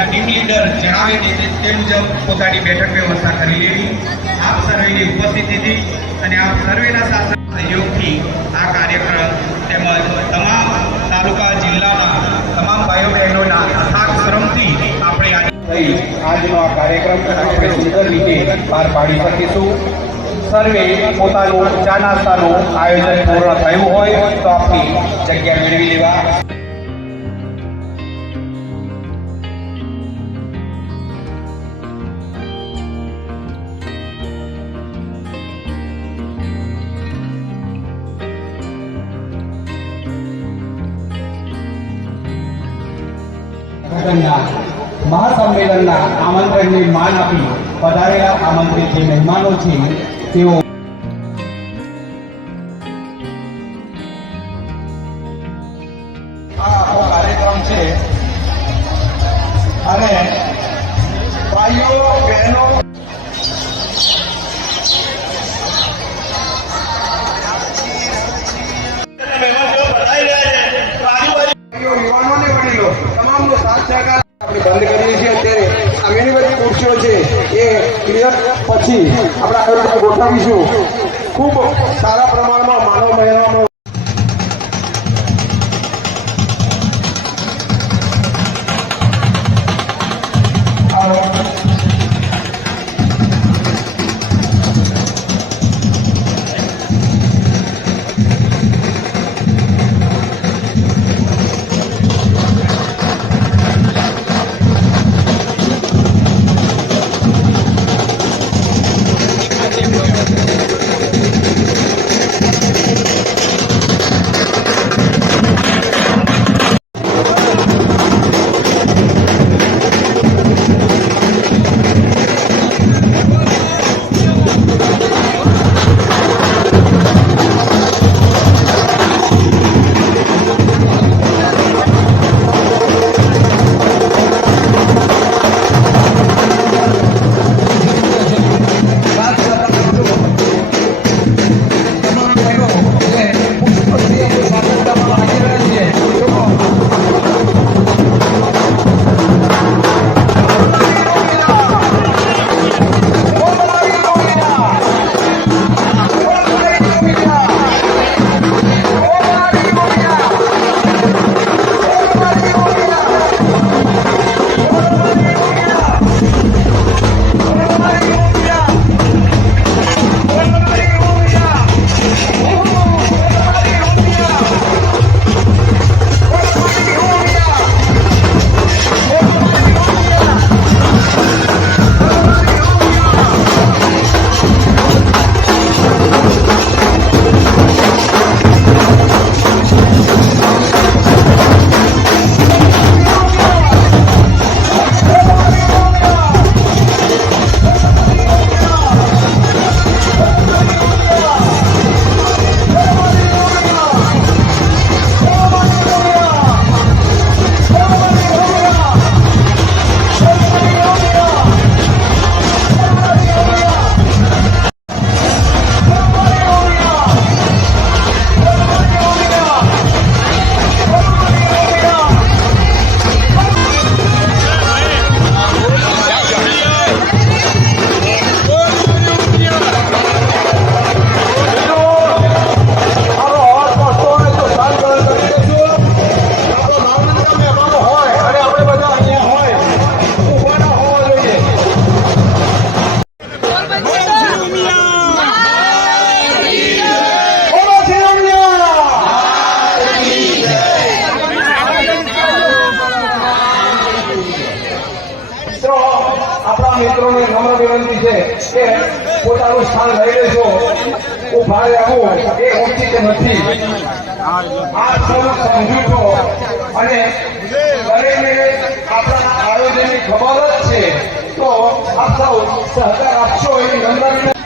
આપણા team leader જણાવે તે મુજબ પોતાની બેઠક વ્યવસ્થા કરી લેવી। આપ સર્વેની ઉપસ્થિતિથી અને આપ સર્વેના સાથ સહયોગથી આ કાર્યક્રમ તેમજ તમામ તાલુકા જિલ્લાના તમામ ભાઈઓ બહેનોના અથાગ શ્રમથી આપણે આજનો આ કાર્યક્રમ આપણે સુંદર રીતે પાર પાડી શકીશું। સર્વે પોતાનું ચા નાસ્તાનું આયોજન પૂર્ણ થયું હોય તો આપની જગ્યા મેળવી લેવા। महासम्मेलन आमंत्रण ने मान आपी पधारेला आमंत्रित जे मेहमानो छे तेओ आ कार्यक्रम छे अने भाईओ बहनों बंद करिए છીએ અત્યારે આ મેની બધી ખુરશીઓ છે એ ક્લિયર પછી આપણે આ ગોઠવીશું। ખૂબ સારા પ્રમાણમાં માનવ મહેરાનો મિત્રોને નમ્ર વિનંતી છે કે પોતાનું સ્થાન લઈ લેજો। ઉભા રહેવું એ ઉચિત નથી। આ સૌ સમજુ છો અને દરેકને આપણા આયોજનની ખબર જ છે તો આપ સૌ સહકાર આપશો એવી નમ્ર વિનંતી।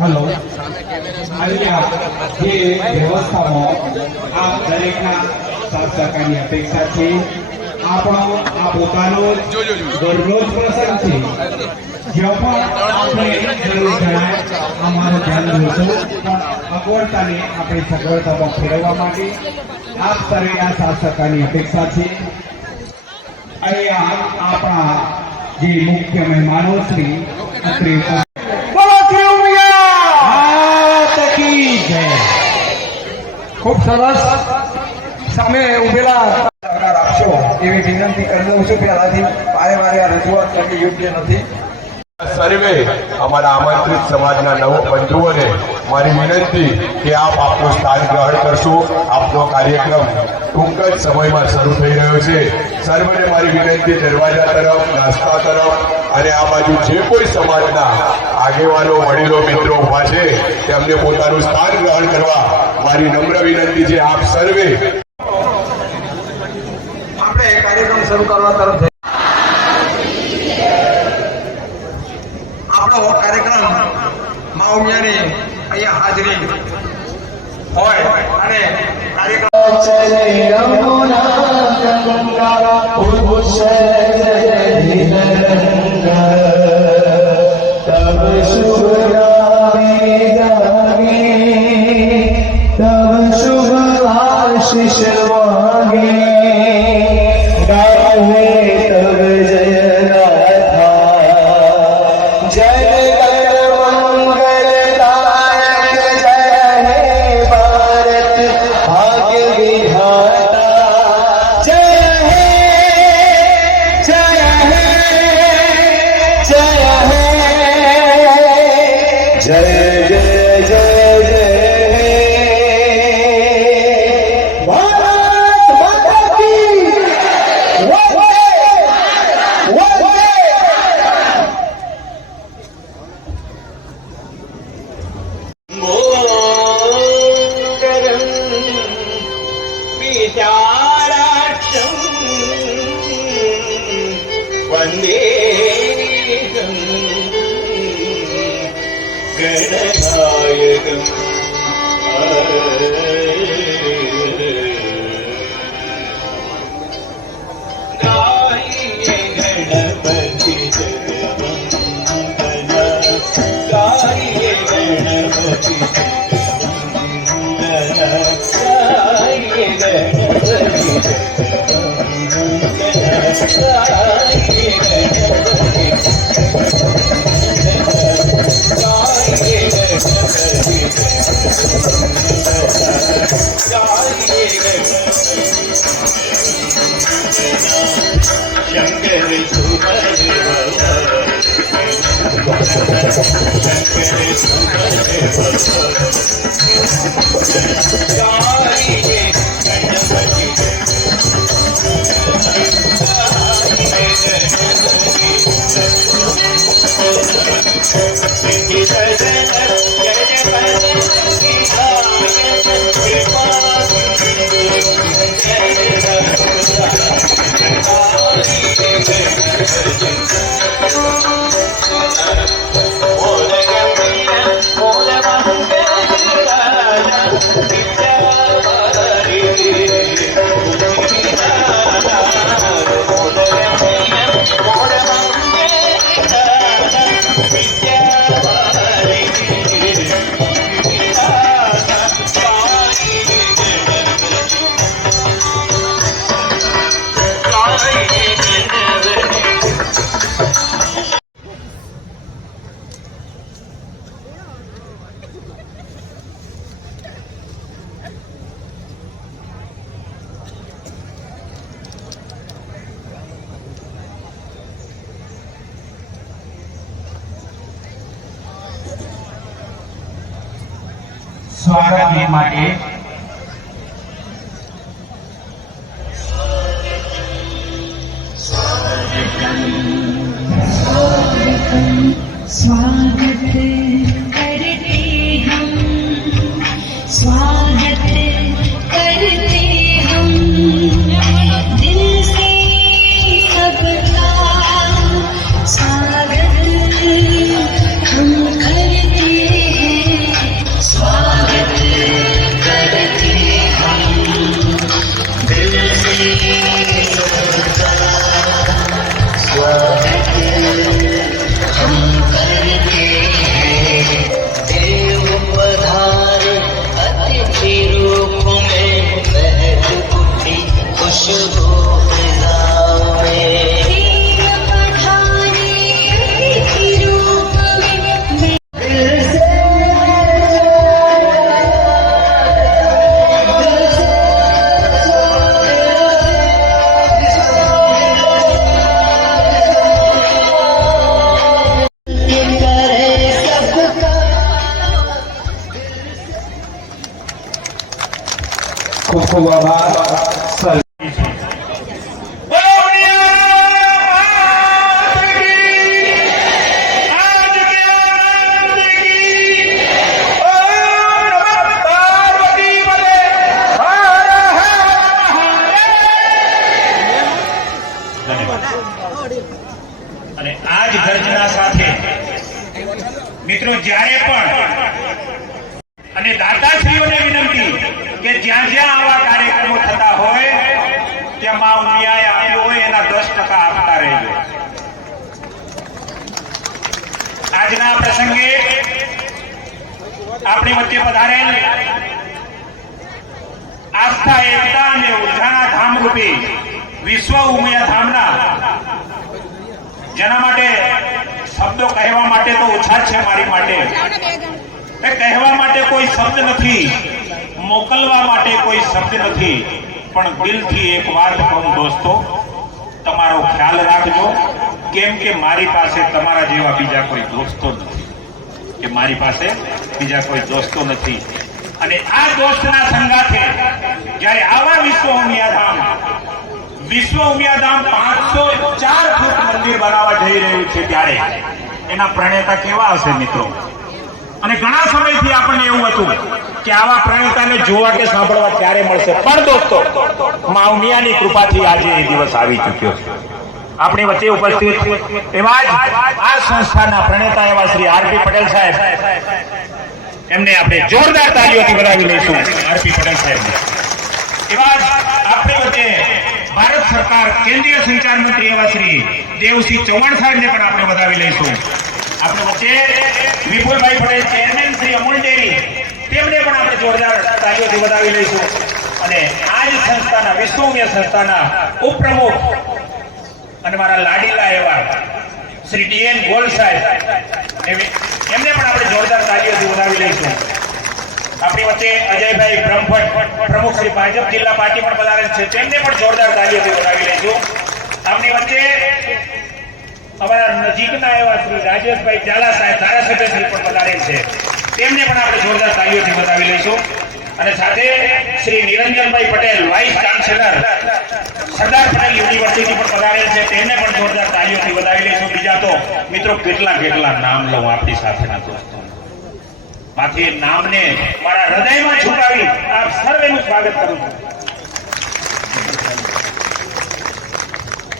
हेलो ये व्यवस्था में आप दरेकना साथ सहकारी अपेक्षा है। आपणो आ पोतानो दररोज प्रसंग छे જ્યાં પણ આપણે જરૂર જણાય અમારું ધ્યાન દોરશું, પણ અગવડતાને આપણે સગવડતામાં ફેરવવા માટે આપ સર્વેના શાસકોની અપેક્ષા છે. અહીંયા આપણા જે મુખ્ય મહેમાનો શ્રી અત્રે ખૂબ સરસ સામે ઉભેલા આપશો એવી વિનંતી કરી દઉં છું. પહેલાથી વારે વારે આ રજૂઆત કરવી યોગ્ય નથી. સર્વે અમારા આમંત્રિત સમાજના નવ બંધુઓને મારી વિનંતી કે આપ આપનું સ્થાન ગ્રહણ કરશો. આપનો કાર્યક્રમ ટૂંક જ સમયમાં શરૂ થઈ રહ્યો છે. સર્વને મારી વિનંતી દરવાજા તરફ, નાસ્તા તરફ અને આ બાજુ જે કોઈ સમાજના આગેવાનો, વડીલો, મિત્રો ઉભા છે તેમને પોતાનું સ્થાન ગ્રહણ કરવા મારી નમ્ર વિનંતી છે. આપ સર્વે આપણે કાર્યક્રમ શરૂ કરવા તરફ આપણો કાર્યક્રમ મા ઉમિયાની અહીંયા હાજરી હોય અને સ્વાગત એ માટે स्वागत करते हम, स्वागत करते हम, दिल से सबका स्वागत हम करते हैं, स्वागत करते हम, दिल से सबका स्वागत हम ખૂબ ખૂબ આભાર સર. અને આ જ ગર્જના સાથે મિત્રો જ્યારે પણ અને દાતાશ્રીઓને વિનંતી કે જ્યાં જ્યાં આવા કાર્યક્રમો થતા હોય ત્યાં મા ઉમિયાએ આપ્યો હોય એના 10% આપતા રહેજો. આજના પ્રસંગે આપણી વચ્ચે પધારેલ આસ્થા, એકતા અને ઉર્જાના ધામ રૂપી વિશ્વ ઉમિયા ધામના, જેના માટે શબ્દો કહેવા માટે તો ઓછા છે મારી માટે, એ કહેવા માટે કોઈ શબ્દ નથી, મોકલવા માટે કોઈ શબ્દ નથી, પણ દિલથી એક વાત કહું દોસ્તો, તમારો ખ્યાલ રાખજો, કેમ કે મારી પાસે તમારા જેવા બીજા કોઈ દોસ્તો નથી, કે મારી પાસે બીજા કોઈ દોસ્તો નથી. અને આ દોસ્તના સંગાથે જ્યારે આવા વિશ્વ ઉમિયા ધામ 504 ફૂટ મંદિર બનાવવા જઈ રહ્યું છે, ત્યારે એના પ્રણેતા કેવા હશે મિત્રો? અને ઘણા સમયથી આપણને એવું હતું કે આવા પ્રણેતાને જોવા કે સાંભળવા ક્યારે મળશે, પણ દોસ્તો મા ઉમિયાની કૃપાથી આજે એ દિવસ આવી ચૂક્યો છે. આપણી વચ્ચે ઉપસ્થિત એવા જ આ સંસ્થાના પ્રણેતા એવા શ્રી આરપી પટેલ સાહેબ, એમને આપણે જોરદાર તાળીઓથી વધાવી લઈશું. આરપી પટેલ સાહેબ એવા જ આપણી વચ્ચે ભારત સરકાર કેન્દ્રીય સંચાર મંત્રી એવા શ્રી દેવસિંહ ચૌહાણ સાહેબને પણ આપણે વધાવી લઈશું. આપણી વચ્ચે વિપુલભાઈ પટેલ ચેરમેન શ્રી અમૂલ ડેરી, તેમને પણ આપણે જોરદાર તાળીઓથી વધાવી લઈશું. અને આ જ સંસ્થાના વિશ્વ ઉમિયા સંસ્થાના ઉપપ્રમુખ અને મારા લાડીલા એવા શ્રી ડીએન ગોલ સાહેબ, એમને પણ આપણે જોરદાર તાળીઓથી વધાવી લઈશું. આપણી વચ્ચે અજયભાઈ બ્રહ્મભટ્ટ, પ્રમુખ શ્રી ભાજપ જિલ્લા પાર્ટી પણ પધારેલ છે, તેમને પણ જોરદાર તાળીઓથી વધાવી લઈશું. આપણી વચ્ચે અમારા નજીકના એવા શ્રી રાજેશભાઈ ઝાલા સાહેબ, ધારાસભ્ય શ્રી પણ પધારેલ છે, તેમને પણ આપણે જોરદાર તાળીઓથી વધાવી લઈશું. અને સાથે Shri Niranjanbhai Patel, vice chancellor Sardar Patel university પણ પધારેલ છે, તેમને પણ જોરદાર તાળીઓથી વધાવી લઈશું. બીજા તો મિત્રો કેટલા નામ લઉં આપણી સાથેના દોસ્તો, બાકી નામને મારા હૃદયમાં છુપાવી આપ સર્વેનું સ્વાગત કરું છું.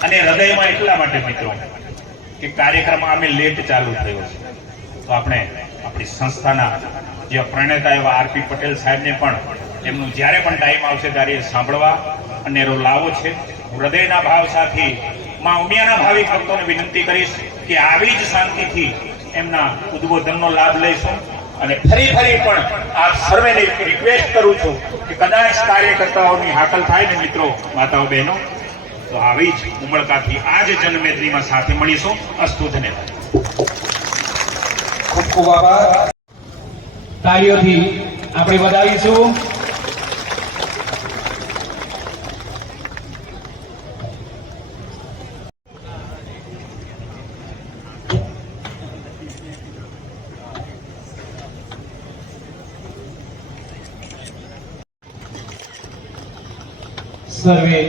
અને હૃદયમાં એટલા માટે મિત્રો કે કાર્યક્રમ અમે લેટ ચાલુ થયો છે, તો આપણે આપણી સંસ્થાના જે પ્રણેતા એવા આરપી પટેલ સાહેબને પણ એમનું જ્યારે પણ ટાઈમ આવશે ત્યારે સાંભળવા અને લાવો છે. હૃદયના ભાવ સાથે મા ઉમિયાના ભાવિક ભક્તોને વિનંતી કરીશ કે આવી જ શાંતિથી એમના ઉદ્બોધનનો લાભ લઈશું. અને ફરી પણ આપ સર્વેને રિક્વેસ્ટ કરું છું કે કદાચ કાર્યકર્તાઓની હાકલ થાય ને મિત્રો, માતાઓ બહેનો, તો આવી જ ઉમળકાથી આ જ જન્મમેદનીમાં સાથે મળીશું. અસ્તુ ધન્યવાદ. ખૂબ ખૂબ આભાર. તાળીઓથી આપણે વધાવીશું. સર્વે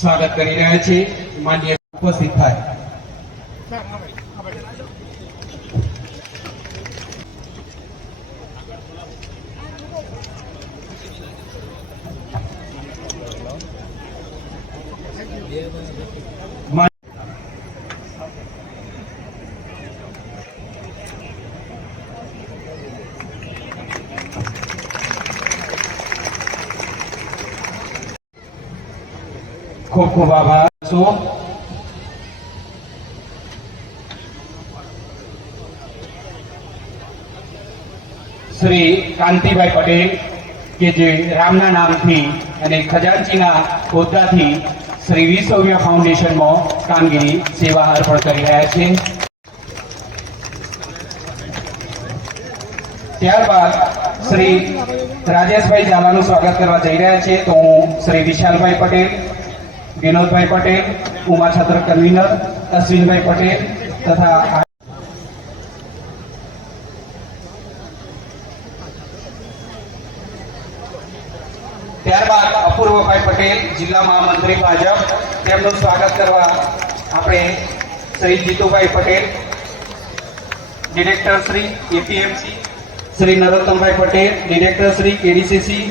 સ્વાગત કરી રહ્યા છે. માન્ય ઉપસ્થિત થાય. ખૂબ ખૂબ આભાર. શ્રી કાંતિભાઈ પટેલ કે જે રામના નામથી અને ખજાનચીના હોદ્દાથી શ્રી વિશ્વ ઉમિયા ફાઉન્ડેશનમાં કામગીરી સેવા અર્પણ કરી રહ્યા છે. ત્યારબાદ શ્રી રાજેશભાઈ ઝાલાનું સ્વાગત કરવા જઈ રહ્યા છે, તો હું શ્રી વિશાલભાઈ પટેલ, વિનોદભાઈ પટેલ, ઉમા છત્ર કન્વીનર અશ્વિનભાઈ પટેલ તથા ત્યારબાદ અપૂર્વભાઈ પટેલ, જિલ્લા મહામંત્રી ભાજપ, તેમનું સ્વાગત કરવા આપણે Shri Jitubhai Patel, director Shri APMC, Shri Narottambhai Patel, director Shri KDCC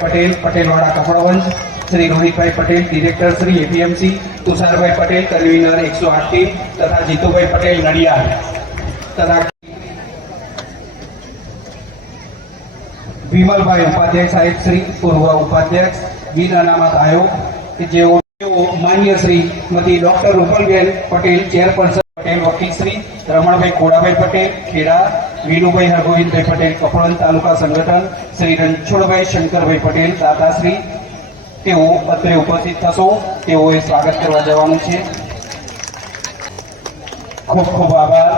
Patel, Patelwada Kapadvanj, Shri Rohitbhai Patel, director Shri APMC, Tusharbhai Patel, convener 108 team તથા જીતુભાઈ પટેલ નડિયાદ તથા વિમલભાઈ ઉપાધ્યાય સાહેબ શ્રી, પૂર્વ ઉપાધ્યક્ષ, બિન અનામત આયોગ કે જેઓ માન્ય શ્રીમતી ડોક્ટર રૂપલબેન પટેલ, ચેરપર્સન પટેલ વકીલ શ્રી, રમણભાઈ કોડાભાઈ પટેલ ખેડા, વિનુભાઈ હરગોવિંદભાઈ પટેલ કપડવંજ તાલુકા સંગઠન, શ્રી રણછોડભાઈ શંકરભાઈ પટેલ દાતાશ્રી, તેઓ અત્રે ઉપસ્થિત થશો. તેઓએ સ્વાગત કરવા જવાનું છે. ખૂબ ખૂબ આભાર.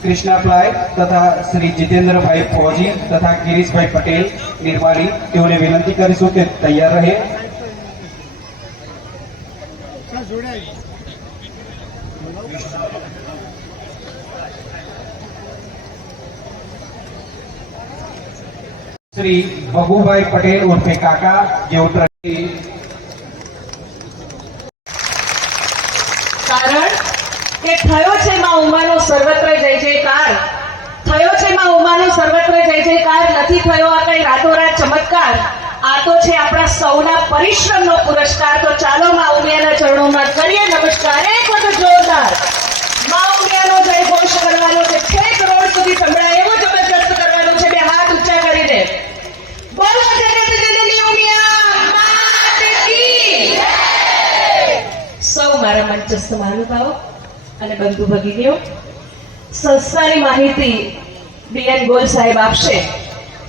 કૃષ્ણા પ્લાય તથા શ્રી જીતેન્દ્રભાઈ ફौजी તથા ગિરીશભાઈ પટેલ નિર્માણી, તેઓને વિનંતી કરીશું કે તૈયાર રહે. શ્રી ભગુભાઈ પટેલ ઉર્ફે કાકા, જેઓ કારણ કે થયો છે માં ઉમાનો સર્વત્ર જય જયકાર, થયો છે માં ઉમાનો સર્વત્ર જય જયકાર, નથી થયો આ કઈ રાતોરાત ચમત્કાર, આ તો છે આપણા સૌના પરિશ્રમનો પુરસ્કાર. તો ચાલો માં ઉમિયાના ચરણોમાં કરીએ નમસ્કાર, એક વખત જોરદાર માં ઉમિયાનો જય ઘોષ કરવાનો છે, છેક રોડ સુધી સંભળાય એવો જબરજસ્ત કરવાનો છે. બે હાથ ઊંચા કરીને બોલો જગત જનની ઉમિયા માત કી જય. સૌ મારા મંચસ્થ મહાનુભાવો અને બંધુ ભગીનીઓ, સંસ્થાની માહિતી બીએન ગોલ સાહેબ આપશે,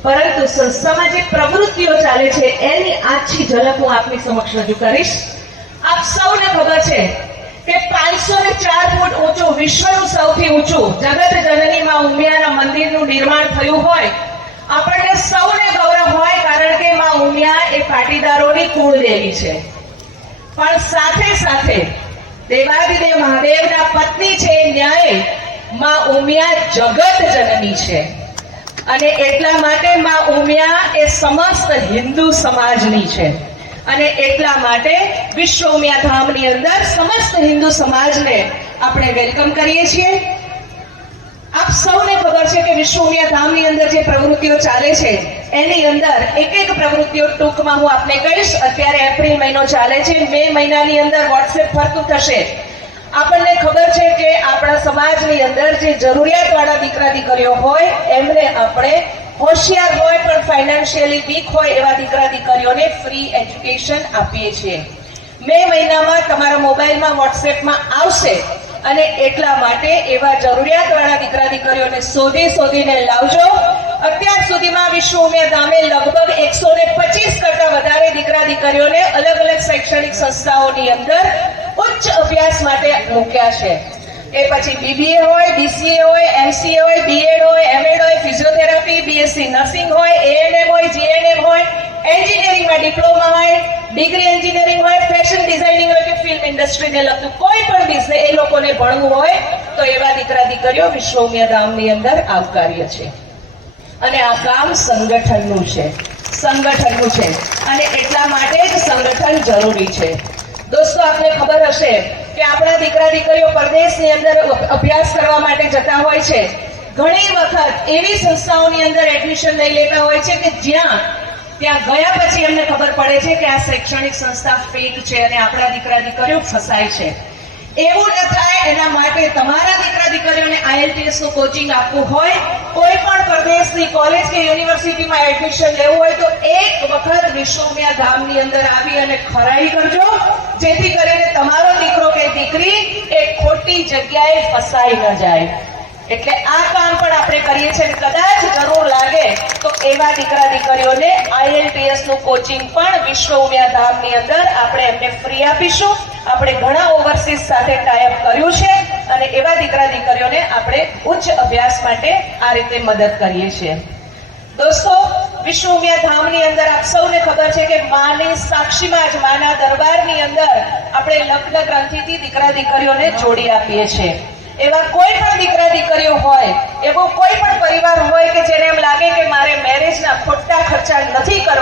પરંતુ સંસ્થામાં જે પ્રવૃત્તિઓ ચાલે છે એની આછી ઝલક હું આપની સમક્ષ રજૂ કરીશ. આપ સૌને ખબર છે કે 504 ફૂટ ઊંચું, વિશ્વનું સૌથી ઊંચું જગત જનની માં ઉમિયાના મંદિરનું નિર્માણ થયું હોય, આપણને સૌને ગૌરવ હોય, કારણ કે માં ઉમિયા એ પાટીદારોની કુળદેવી છે. પણ સાથે સાથે દેવાદિદેવ મહાદેવના પત્ની છે, ન્યાય માં ઉમિયા જગત જનની છે. અને એટલા માટે માં ઉમિયા એ સમસ્ત હિન્દુ સમાજની છે. અને એટલા માટે વિશ્વ ઉમિયા ધામની અંદર સમસ્ત હિન્દુ સમાજને આપણે વેલકમ કરીએ છીએ. આપ સૌને ખબર છે કે વિશ્વ ઉમિયા ધામની અંદર જે પ્રવૃત્તિઓ ચાલે છે એની અંદર એક એક પ્રવૃત્તિઓ ટૂંકમાં હું આપને કહીશ. અત્યારે એપ્રિલ મહિનો ચાલે છે, મે મહિનાની અંદર વોટ્સએપ ફરતું થશે. આપણને ખબર છે કે આપણા સમાજની અંદર જે જરૂરિયાતવાળા દીકરા દીકરીઓ હોય એમને આપણે હોશિયાર હોય પણ ફાઇનાન્શિયલી વીક હોય એવા દીકરા દીકરીઓને ફ્રી એજ્યુકેશન આપીએ છીએ. મે મહિનામાં તમારા મોબાઈલમાં વોટ્સએપમાં આવશે અને એટલા માટે એવા જરૂરિયાતવાળા દીકરા દીકરીઓને શોધીને લાવજો. અત્યાર સુધીમાં વિશ્વ ઉમિયા ધામે લગભગ 125 કરતા વધારે દીકરા દીકરીઓને અલગ અલગ શૈક્ષણિક સંસ્થાઓની અંદર ઉચ્ચ અભ્યાસ માટે મૂક્યા છે. એ પછી બીબીએ હોય, બીસીએ હોય, એમસીએ હોય, બીએડ હોય, એમએડ હોય, ફિઝિયોથેરાપી, બીએસસી નર્સિંગ હોય, એએનએમ હોય, જીએનએમ હોય, એન્જિનિયરિંગમાં ડિપ્લોમા હોય, ડિગ્રી એન્જિનિયરિંગ હોય, ફેશન ડિઝાઇનિંગ હોય કે ફિલ્મ ઇન્ડસ્ટ્રીને લગતું કોઈ પણ બિઝનેસ એ લોકોને ભણવું હોય તો એવા દીકરા દીકરીઓ વિશ્વ ઉમિયા ધામની અંદર આવકાર્ય છે. અને આ કામ સંગઠનનું છે અને એટલા માટે જ સંગઠન જરૂરી છે. દોસ્તો, આપને ખબર હશે કે આપણા દીકરા દીકરીઓ પરદેશની અંદર અભ્યાસ કરવા માટે જતા હોય છે. ઘણી વખત એવી સંસ્થાઓની અંદર એડમિશન લઈ લેતા હોય છે કે ત્યાં ગયા પછી એમને ખબર પડે છે કે આ શૈક્ષણિક સંસ્થા ફેક છે અને આપણા દીકરા દીકરીઓ ફસાય છે. એવું ન થાય એના માટે તમારા દીકરા દીકરીઓને IELTS નું કોચિંગ આપવું હોય, કોઈ પણ પરદેશની કોલેજ કે યુનિવર્સિટીમાં એડમિશન લેવું હોય તો એક વખત વિશ્વ ઉમિયા ધામની અંદર આવી અને ખરાઈ કરજો, જેથી કરીને તમારો દીકરો કે દીકરી એ ખોટી જગ્યાએ ફસાઈ ન જાય. એટલે આ કામ પણ આપણે કરીએ છીએ. કદાચ જરૂર લાગે તો એવા દીકરા દીકરીઓને IELTS નું કોચિંગ પણ વિશ્વ ઉમિયા ધામની અંદર આપણે એમને ફ્રી આપીશું. આપણે ઘણા ઓવરસીઝ સાથે ટાઈઅપ કર્યું છે અને એવા દીકરા દીકરીઓને આપણે ઉચ્ચ અભ્યાસ માટે આ રીતે મદદ કરીએ છીએ. દોસ્તો, વિશ્વ ઉમિયા ધામની અંદર આપ સૌને ખબર છે કે માની સાક્ષીમાં જ, માના દરબારની અંદર આપણે લગ્ન ગ્રંથિથી દીકરા દીકરીઓને જોડી આપીએ છીએ. એવા કોઈ પણ દીકરા દીકરીઓ હોય, એવો કોઈ પણ પરિવાર હોય કે જેને એમ લાગે કે મારે મેરેજ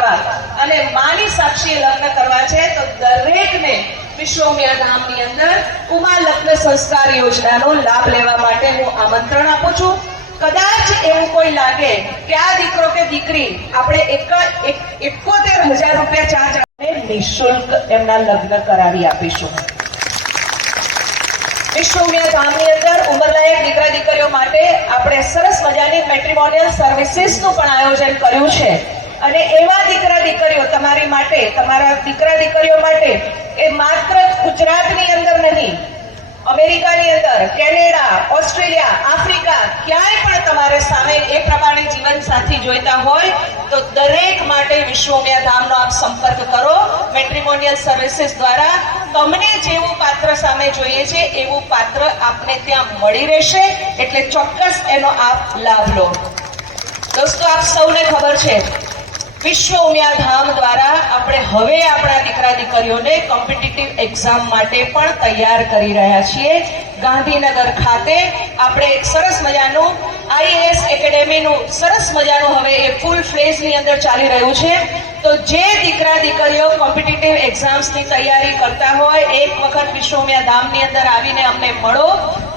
કરવા અને માની સાક્ષી લગ્ન કરવા છે તો દરેકને વિશ્વ ઉમિયા ધામની અંદર ઉમા લગ્ન સંસ્કાર યોજનાનો લાભ લેવા માટે હું આમંત્રણ આપું છું. કદાચ એવું કોઈ લાગે કે આ દીકરો કે દીકરી આપણે 71,000 રૂપિયા ચાર્જ આપીને નિઃશુલ્ક એમના લગ્ન કરાવી આપીશું. વિશ્વ ઉમિયા ધામની અંદર ઉંમરલાયક દીકરા દીકરીઓ માટે આપણે સરસ મજાની મેટ્રિમોનિયલ સર્વિસીસનું પણ આયોજન કર્યું છે અને એવા દીકરા દીકરીઓ તમારી માટે, તમારા દીકરા દીકરીઓ માટે એ માત્ર ગુજરાતની અંદર નહીં, અમેરિકાની અંદર, કેનેડા, ઓસ્ટ્રેલિયા, આફ્રિકા, ક્યાંય પણ તમારે સામે એ પ્રમાણે જીવન સાથી જોઈતા હોય તો દરેક માટે વિશ્વ ઉમિયા ધામનો આપ સંપર્ક કરો. મેટ્રિમોનિયલ સર્વિસીસ દ્વારા તમને જેવું પાત્ર સામે જોઈએ છે એવું પાત્ર આપને ત્યાં મળી રહેશે, એટલે ચોક્કસ એનો આપ લાભ લો. દોસ્તો, આપ સૌને ખબર છે વિશ્વ ઉમિયા ધામ દ્વારા આપણે હવે આપણા દીકરા દીકરીઓને કોમ્પિટિટિવ એક્ઝામ માટે પણ તૈયાર કરી રહ્યા છીએ. ગાંધીનગર ખાતે આપણે એક સરસ મજાનું IAS એકેડેમીનું સરસ મજાનું હવે એ ફૂલ ફેઝની અંદર ચાલી રહ્યું છે. તો જે દીકરા દીકરીઓ કોમ્પિટિટિવ એક્ઝામ્સની તૈયારી કરતા હોય, એક વખત વિશ્વ ઉમિયા ધામની અંદર આવીને અમને મળો,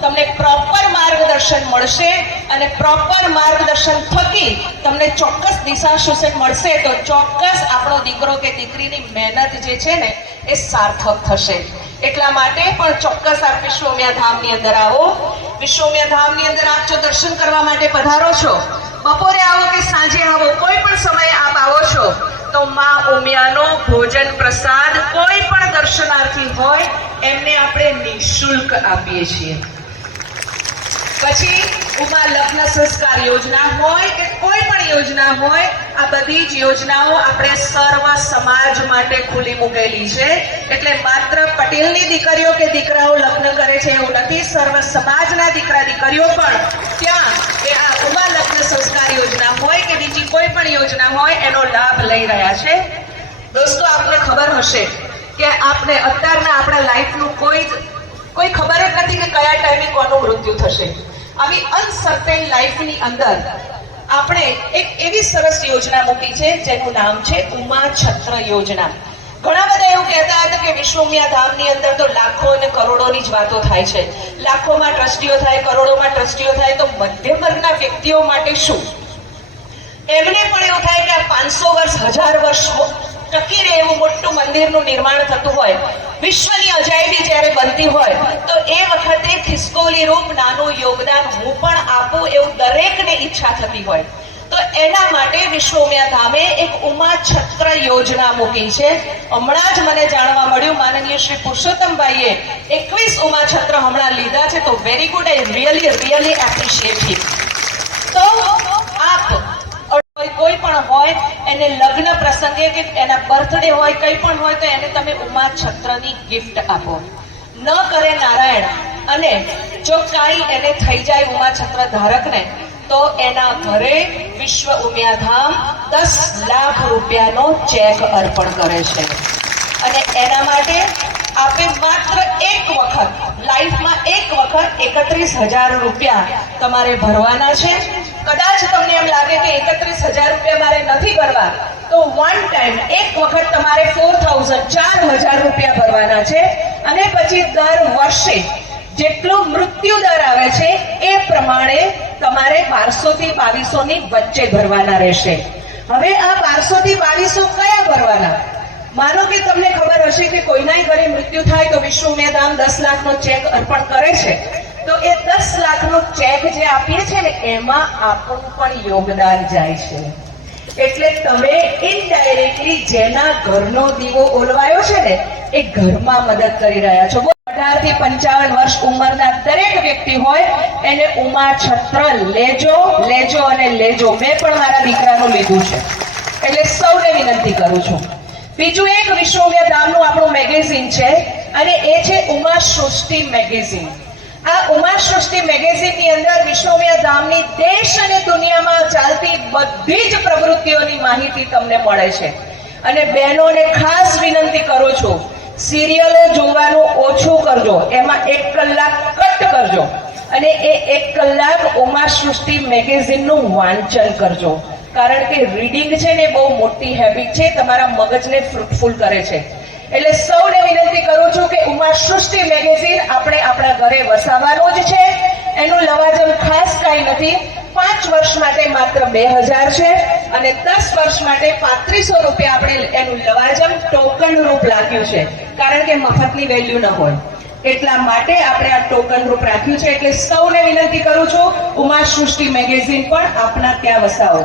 તમને પ્રોપર માર્ગદર્શન મળશે અને પ્રોપર માર્ગદર્શન થકી તમને ચોક્કસ દિશા સૂચન મળશે તો ચોક્કસ આપણો દીકરો કે દીકરીની મહેનત જે છે ને એ સાર્થક થશે. એટલા માટે પણ ચોક્કસ આપ વિશ્વ ઉમિયા ધામની અંદર આવો. વિશ્વ ઉમિયા ધામની અંદર આપ જો દર્શન કરવા માટે પધારો છો, બપોરે આવો કે સાંજે આવો, કોઈ પણ સમયે આપ આવો છો તો માં ઉમિયાનો ભોજન પ્રસાદ કોઈ પણ દર્શનાર્થી હોય એમને આપણે નિઃશુલ્ક આપીએ છીએ. પછી ઉમા લગ્ન સંસ્કાર યોજના હોય કે કોઈ પણ યોજના હોય, આ બધી જ યોજનાઓ આપણે સર્વ સમાજ માટે ખુલ્લી મૂકેલી છે. એટલે માત્ર પટેલની દીકરીઓ કે દીકરાઓ લગ્ન કરે છે એવું નથી, સર્વ સમાજના દીકરા દીકરીઓ પણ ત્યાં એ આ ઉમા લગ્ન સંસ્કાર યોજના હોય કે બીજી કોઈ પણ યોજના હોય એનો લાભ લઈ રહ્યા છે. દોસ્તો, આપને ખબર હશે કે આપને અત્યારના આપણા લાઈફનું કોઈ ખબર જ નથી કે કયા ટાઈમે કોનું મૃત્યુ થશે. આવી અનસર્ટેન લાઈફની અંદર આપણે એક એવી સરસ યોજના મૂકી છે જેનું નામ છે ઉમા છત્ર યોજના. ઘણા બધા એવું કહેતા હતા કે વિશ્વ ઉમિયા ધામની અંદર તો લાખો અને કરોડોની જ વાતો થાય છે, લાખોમાં ટ્રસ્ટીઓ થાય, કરોડોમાં ટ્રસ્ટીઓ થાય, તો મધ્યમ વર્ગના વ્યક્તિઓ માટે શું? એમને પણ એવું થાય કે આ 500 વર્ષ, 1000 વર્ષ ટકી રહે એવું મોટું મંદિરનું નિર્માણ થતું હોય, વિશ્વની અજાયબી જ્યારે બનતી હોય તો એ વખતે ખિસકોલી રૂપ નાનું યોગદાન હું પણ આપું એવું દરેકને ઈચ્છા થતી હોય. તો એના માટે વિશ્વ ઉમિયા ધામે એક ઉમા છત્ર યોજના મૂકી છે. હમણાં જ મને જાણવા મળ્યું માનનીય શ્રી પુરુષોત્તમભાઈએ 21 ઉમા છત્ર હમણાં લીધા છે. તો very good, I really appreciate it. તો આપ કોઈ પણ હોય એને લગ્ન પ્રસંગે કે એના બર્થડે હોય, કંઈ પણ હોય તો એને તમે ઉમા છત્રની ગિફ્ટ આપો. ન કરે નારાયણ, અને જો કાંઈ એને થઈ જાય ઉમા છત્ર ધારકને તો એના ઘરે વિશ્વ ઉમિયા ધામ 10 લાખ રૂપિયાનો ચેક અર્પણ કરે છે. અને એના માટે આપે માત્ર એક વખત લાઈફમાં એક વખત 31,000 રૂપિયા તમારે ભરવાના છે. કદાચ તમને એમ લાગે કે 31,000 રૂપિયા મારે નથી ભરવા, તો વન ટાઈમ એક વખત તમારે 4,000 રૂપિયા ભરવાના છે. અને પછી દર વર્ષે જેટલો મૃત્યુ દર આવે છે એ પ્રમાણે તમારે 1200 થી 2200 ની વચ્ચે ભરવાના રહેશે. હવે આ 1200 થી 2200 કયા ભરવાના? માનો કે તમને ખબર હશે કે કોઈના ઘરે મૃત્યુ થાય તો વિશ્વ ઉમિયા ધામ 10 લાખનો ચેક અર્પણ કરે છે. તો એ 10 લાખનો ચેક જે આપીએ છે ને એમાં આપણું પણ યોગદાન જાય છે. એટલે તમે ઇનડાયરેક્ટલી જેના ઘરનો દીવો ઓલવાયો છે ને એ ઘરમાં મદદ કરી રહ્યા છો. 18 થી 55 વર્ષ ઉંમરના દરેક વ્યક્તિ હોય એને ઉમા છત્ર લેજો અને લેજો. મેં પણ મારા દીકરાનું લીધું છે, એટલે સૌને વિનંતી કરું છું. બીજું એક વિશ્વ ઉમિયા ધામનું આપણું મેગેઝિન છે અને એ છે ઉમા સૃષ્ટિ મેગેઝિન. આ ઉમા સૃષ્ટિ મેગેઝિનની અંદર વિશ્વ ઉમિયા ધામની દેશ અને દુનિયામાં ચાલતી બધી જ પ્રવૃત્તિઓની માહિતી તમને મળે છે. અને બહેનોને ખાસ વિનંતી કરું છું, સિરિયલો જોવાનું ઓછું કરજો, એમાં 1 કલાક કટ કરજો અને એ 1 કલાક ઉમા સૃષ્ટિ મેગેઝિનનું વાંચન કરજો. કારણ કે રીડિંગ છે ને બહુ મોટી હેબિટ છે, તમારા મગજને ફ્રૂટફુલ કરે છે. એટલે સૌને વિનંતી કરું છું કે ઉમા સૃષ્ટિ મેગેઝિન આપણે આપણા ઘરે વસાવવાનું જ છે. એનું લવાજમ ખાસ કાંઈ નથી. 5 વર્ષ માટે માત્ર 2000 છે અને 10 વર્ષ માટે 3500 રૂપિયા આપણે એનું લવાજમ ટોકન રૂપ રાખ્યું છે, કારણ કે મફતની વેલ્યુ ન હોય એટલા માટે આપણે આ ટોકન રૂપ રાખ્યું છે. એટલે સૌને વિનંતી કરું છું, ઉમા સૃષ્ટિ મેગેઝિન પણ આપના ત્યાં વસાવો.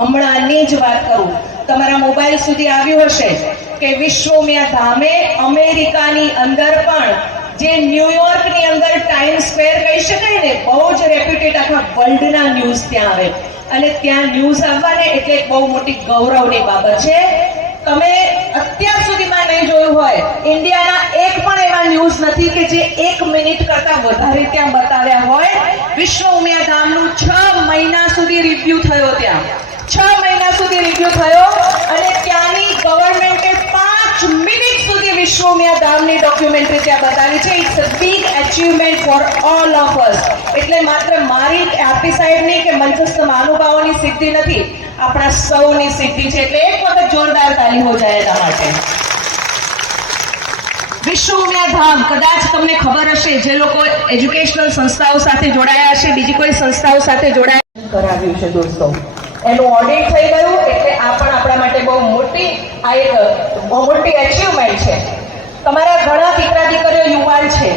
હમણાંની જ વાત કરું, તમારા મોબાઈલ સુધી આવ્યું હશે કે વિશ્વમિયા ધામે અમેરિકાની અંદર પણ જે ન્યુયોર્કની અંદર ટાઈમ સ્ક્વેર કહી શકાય ને, બહુ જ રેપ્યુટેડ આખા વર્લ્ડના ન્યૂઝ ત્યાં આવે અને ત્યાં ન્યૂઝ આવવાને એટલે એક બહુ મોટી ગૌરવની બાબત છે. તમે અત્યાર સુધીમાં નહીં જોયું હોય, ઇન્ડિયાના એક પણ એવા ન્યૂઝ નથી કે જે 1 મિનિટ કરતા વધારે ત્યાં બતાવ્યા હોય. વિશ્વ ઉમિયા ધામનું 6 મહિના સુધી રિવ્યુ થયો, ત્યાં 6 મહિના સુધી રિવ્યુ થયો અને ત્યાંની ગવર્મેન્ટે 5 મિનિટ સુધી વિશ્વ ઉમિયા ધામની ડોક્યુમેન્ટરી ત્યાં બતાવી છે. It's a big achievement for all of us. એટલે માત્ર મારી આરતી સાહેબની કે મંચસ્થ મહાનુભાવોની સિદ્ધિ નથી, આપણા સૌની સિદ્ધિ છે. એટલે એક વખત જોરદાર તાલી હો જાય એના માટે. વિશ્વ ઉમિયા ધામ કદાચ તમને ખબર હશે, જે લોકો એજ્યુકેશનલ સંસ્થાઓ સાથે જોડાયા હશે, બીજી કોઈ સંસ્થાઓ સાથે જોડાયા કરાવ્યું છે દોસ્તો. એનું ઓડિટ થઈ ગયું એટલે આ પણ આપણા માટે બહુ મોટી અચીવમેન્ટ છે. તમારા ઘણા દીકરા દીકરીઓ યુવાન છે.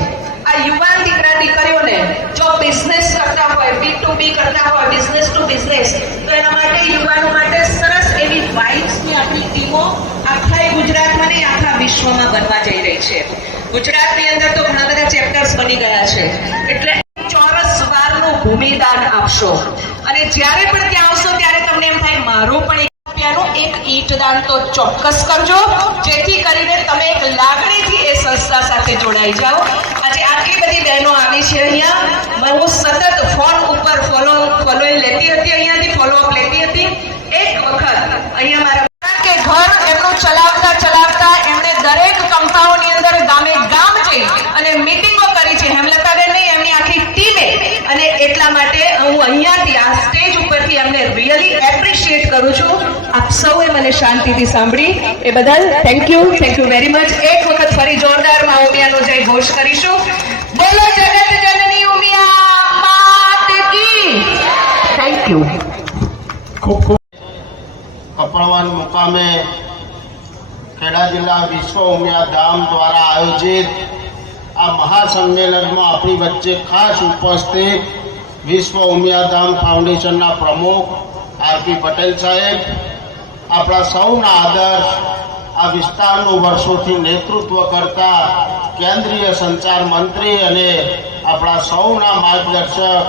આ યુવાન દીકરા દીકરીઓને જો બિઝનેસ કરતા હોય, B2B કરતા હોય, બિઝનેસ ટુ બિઝનેસ, તો એના માટે યુવાનો માટે સરસ એવી વાઇબ્સની આપણી ટીમો આખા ગુજરાતમાં નહીં આખા વિશ્વમાં બનવા જઈ રહી છે. ગુજરાતની અંદર તો ઘણા બધા ચેપ્ટર્સ બની ગયા છે. એટલે ચોરસ વારનું ભૂમિદાન આપશો અને જ્યારે પણ ત્યાં આવશો ત્યારે તમને એમ થાય મારું પણ એક ઈંટદાન તો ચોક્કસ કરજો, જેથી કરીને તમે એક લાગણીથી એ સંસ્થા સાથે જોડાઈ જાઓ. આજે આટલી બધી બહેનો આવી છે અહીંયા, હું સતત ફોન ઉપર ફોલોઈંગ લેતી હતી, અહીંયાથી ફોલોઅપ લેતી હતી. એક વખત અહીંયા મારા કે ઘર એમનું ચલાવતા ચલાવતા એમણે દરેક કંપનીઓની અંદર ગામે ગામ જઈ અને મીટિંગો કરી છે, હેમલતાબેન નહીં એમની આખી ટીમે. અને એટલા માટે હું અહીંયાથી આ સ્ટેજ ઉપરથી એમને રિયલી એપ્રિશિએટ કરું છું. આપ સૌએ મને શાંતિથી સાંભળી એ બદલ થેન્ક યુ વેરી મચ. એક વખત ફરી જોરદાર માં ઉમિયાનો જય ઘોષ કરીશું. બોલો જગત જનની ઉમિયા માત કી. Thank you. ખૂબ ખૂબ કપડવન મુકામે ખેડા જિલ્લા વિશ્વ ઉમિયા ધામ દ્વારા આયોજિત આ મહાસંમેલનમાં આપણી વચ્ચે ખાસ ઉપસ્થિત વિશ્વ ઉમિયા ધામ ફાઉન્ડેશનના પ્રમુખ આરપી પટેલ સાહેબ, આપણા સૌના આદર્શ આ વિસ્તારનું વર્ષોથી નેતૃત્વ કરતા કેન્દ્રીય સંચાર મંત્રી અને આપણા સૌના માર્ગદર્શક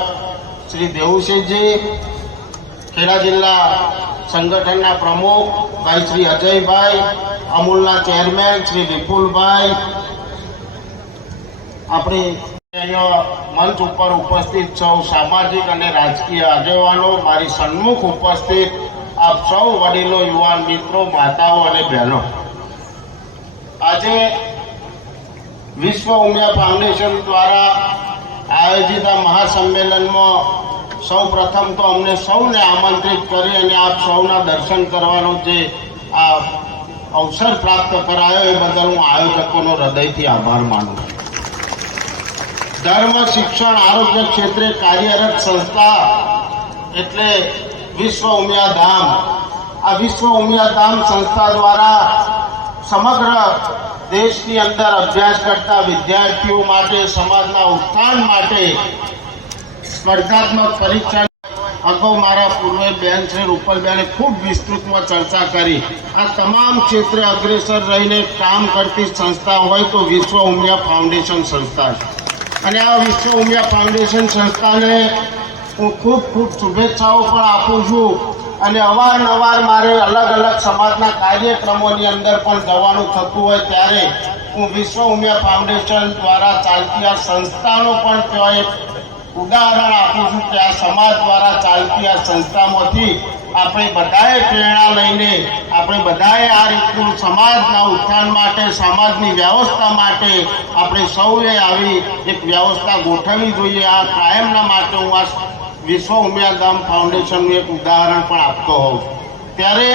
શ્રી દેવુસિંહજી, ખેડા જિલ્લા સંગઠનના પ્રમુખ ભાઈ શ્રી અજયભાઈ, અમૂલના ચેરમેન શ્રી વિપુલભાઈ, આપણી અહીંયા મંચ ઉપર ઉપસ્થિત સૌ સામાજિક અને રાજકીય આગેવાનો, મારી સન્મુખ ઉપસ્થિત આપ સૌ વડીલો, યુવાન મિત્રો, માતાઓ અને બહેનો, આજે વિશ્વ ઉમિયા ફાઉન્ડેશન દ્વારા આયોજિત આ મહાસંમેલનમાં સૌ પ્રથમ તો અમને સૌને આમંત્રિત કરી અને આપ સૌના દર્શન કરવાનો જે આ અવસર પ્રાપ્ત કરાયો એ બદલ હું આયોજકોનો હૃદયથી આભાર માનું છું. ધર્મ, શિક્ષણ, આરોગ્ય ક્ષેત્રે કાર્યરત સંસ્થા એટલે વિશ્વ ઉમિયા ધામ. આ વિશ્વ ઉમિયા ધામ સંસ્થા દ્વારા સમગ્ર દેશની અંદર અભ્યાસ કરતા વિદ્યાર્થીઓ માટે, સમાજના ઉત્થાન માટે સ્પર્ધાત્મક પરીક્ષા અગાઉ મારા પૂર્વે બેન શ્રી રૂપલબેને ખૂબ વિસ્તૃતમાં ચર્ચા કરી. આ તમામ ક્ષેત્રે અગ્રેસર રહીને કામ કરતી સંસ્થા હોય તો વિશ્વ ઉમિયા ફાઉન્ડેશન સંસ્થા છે. અને આ વિશ્વ ઉમિયા ફાઉન્ડેશન સંસ્થાને હું ખૂબ ખૂબ શુભેચ્છાઓ પણ આપું છું. અને અવારનવાર મારે અલગ અલગ સમાજના કાર્યક્રમોની અંદર પણ જવાનું થતું હોય ત્યારે હું વિશ્વ ઉમિયા ફાઉન્ડેશન દ્વારા ચાલતી આ સંસ્થાનો પણ ત્યાં એક ઉદાહરણ આપું છું કે આ સમાજ દ્વારા ચાલતી આ સંસ્થામાંથી આપણે બધાએ પ્રેરણા લઈને આપણે બધાએ આ રીતનું સમાજના ઉત્થાન માટે, સમાજની વ્યવસ્થા માટે આપણે સૌએ આવી એક વ્યવસ્થા ગોઠવવી જોઈએ. આ કાયમના માટે હું આ વિશ્વ ઉમિયાધામ ફાઉન્ડેશનનું એક ઉદાહરણ પણ આપતો હોઉં છું. ત્યારે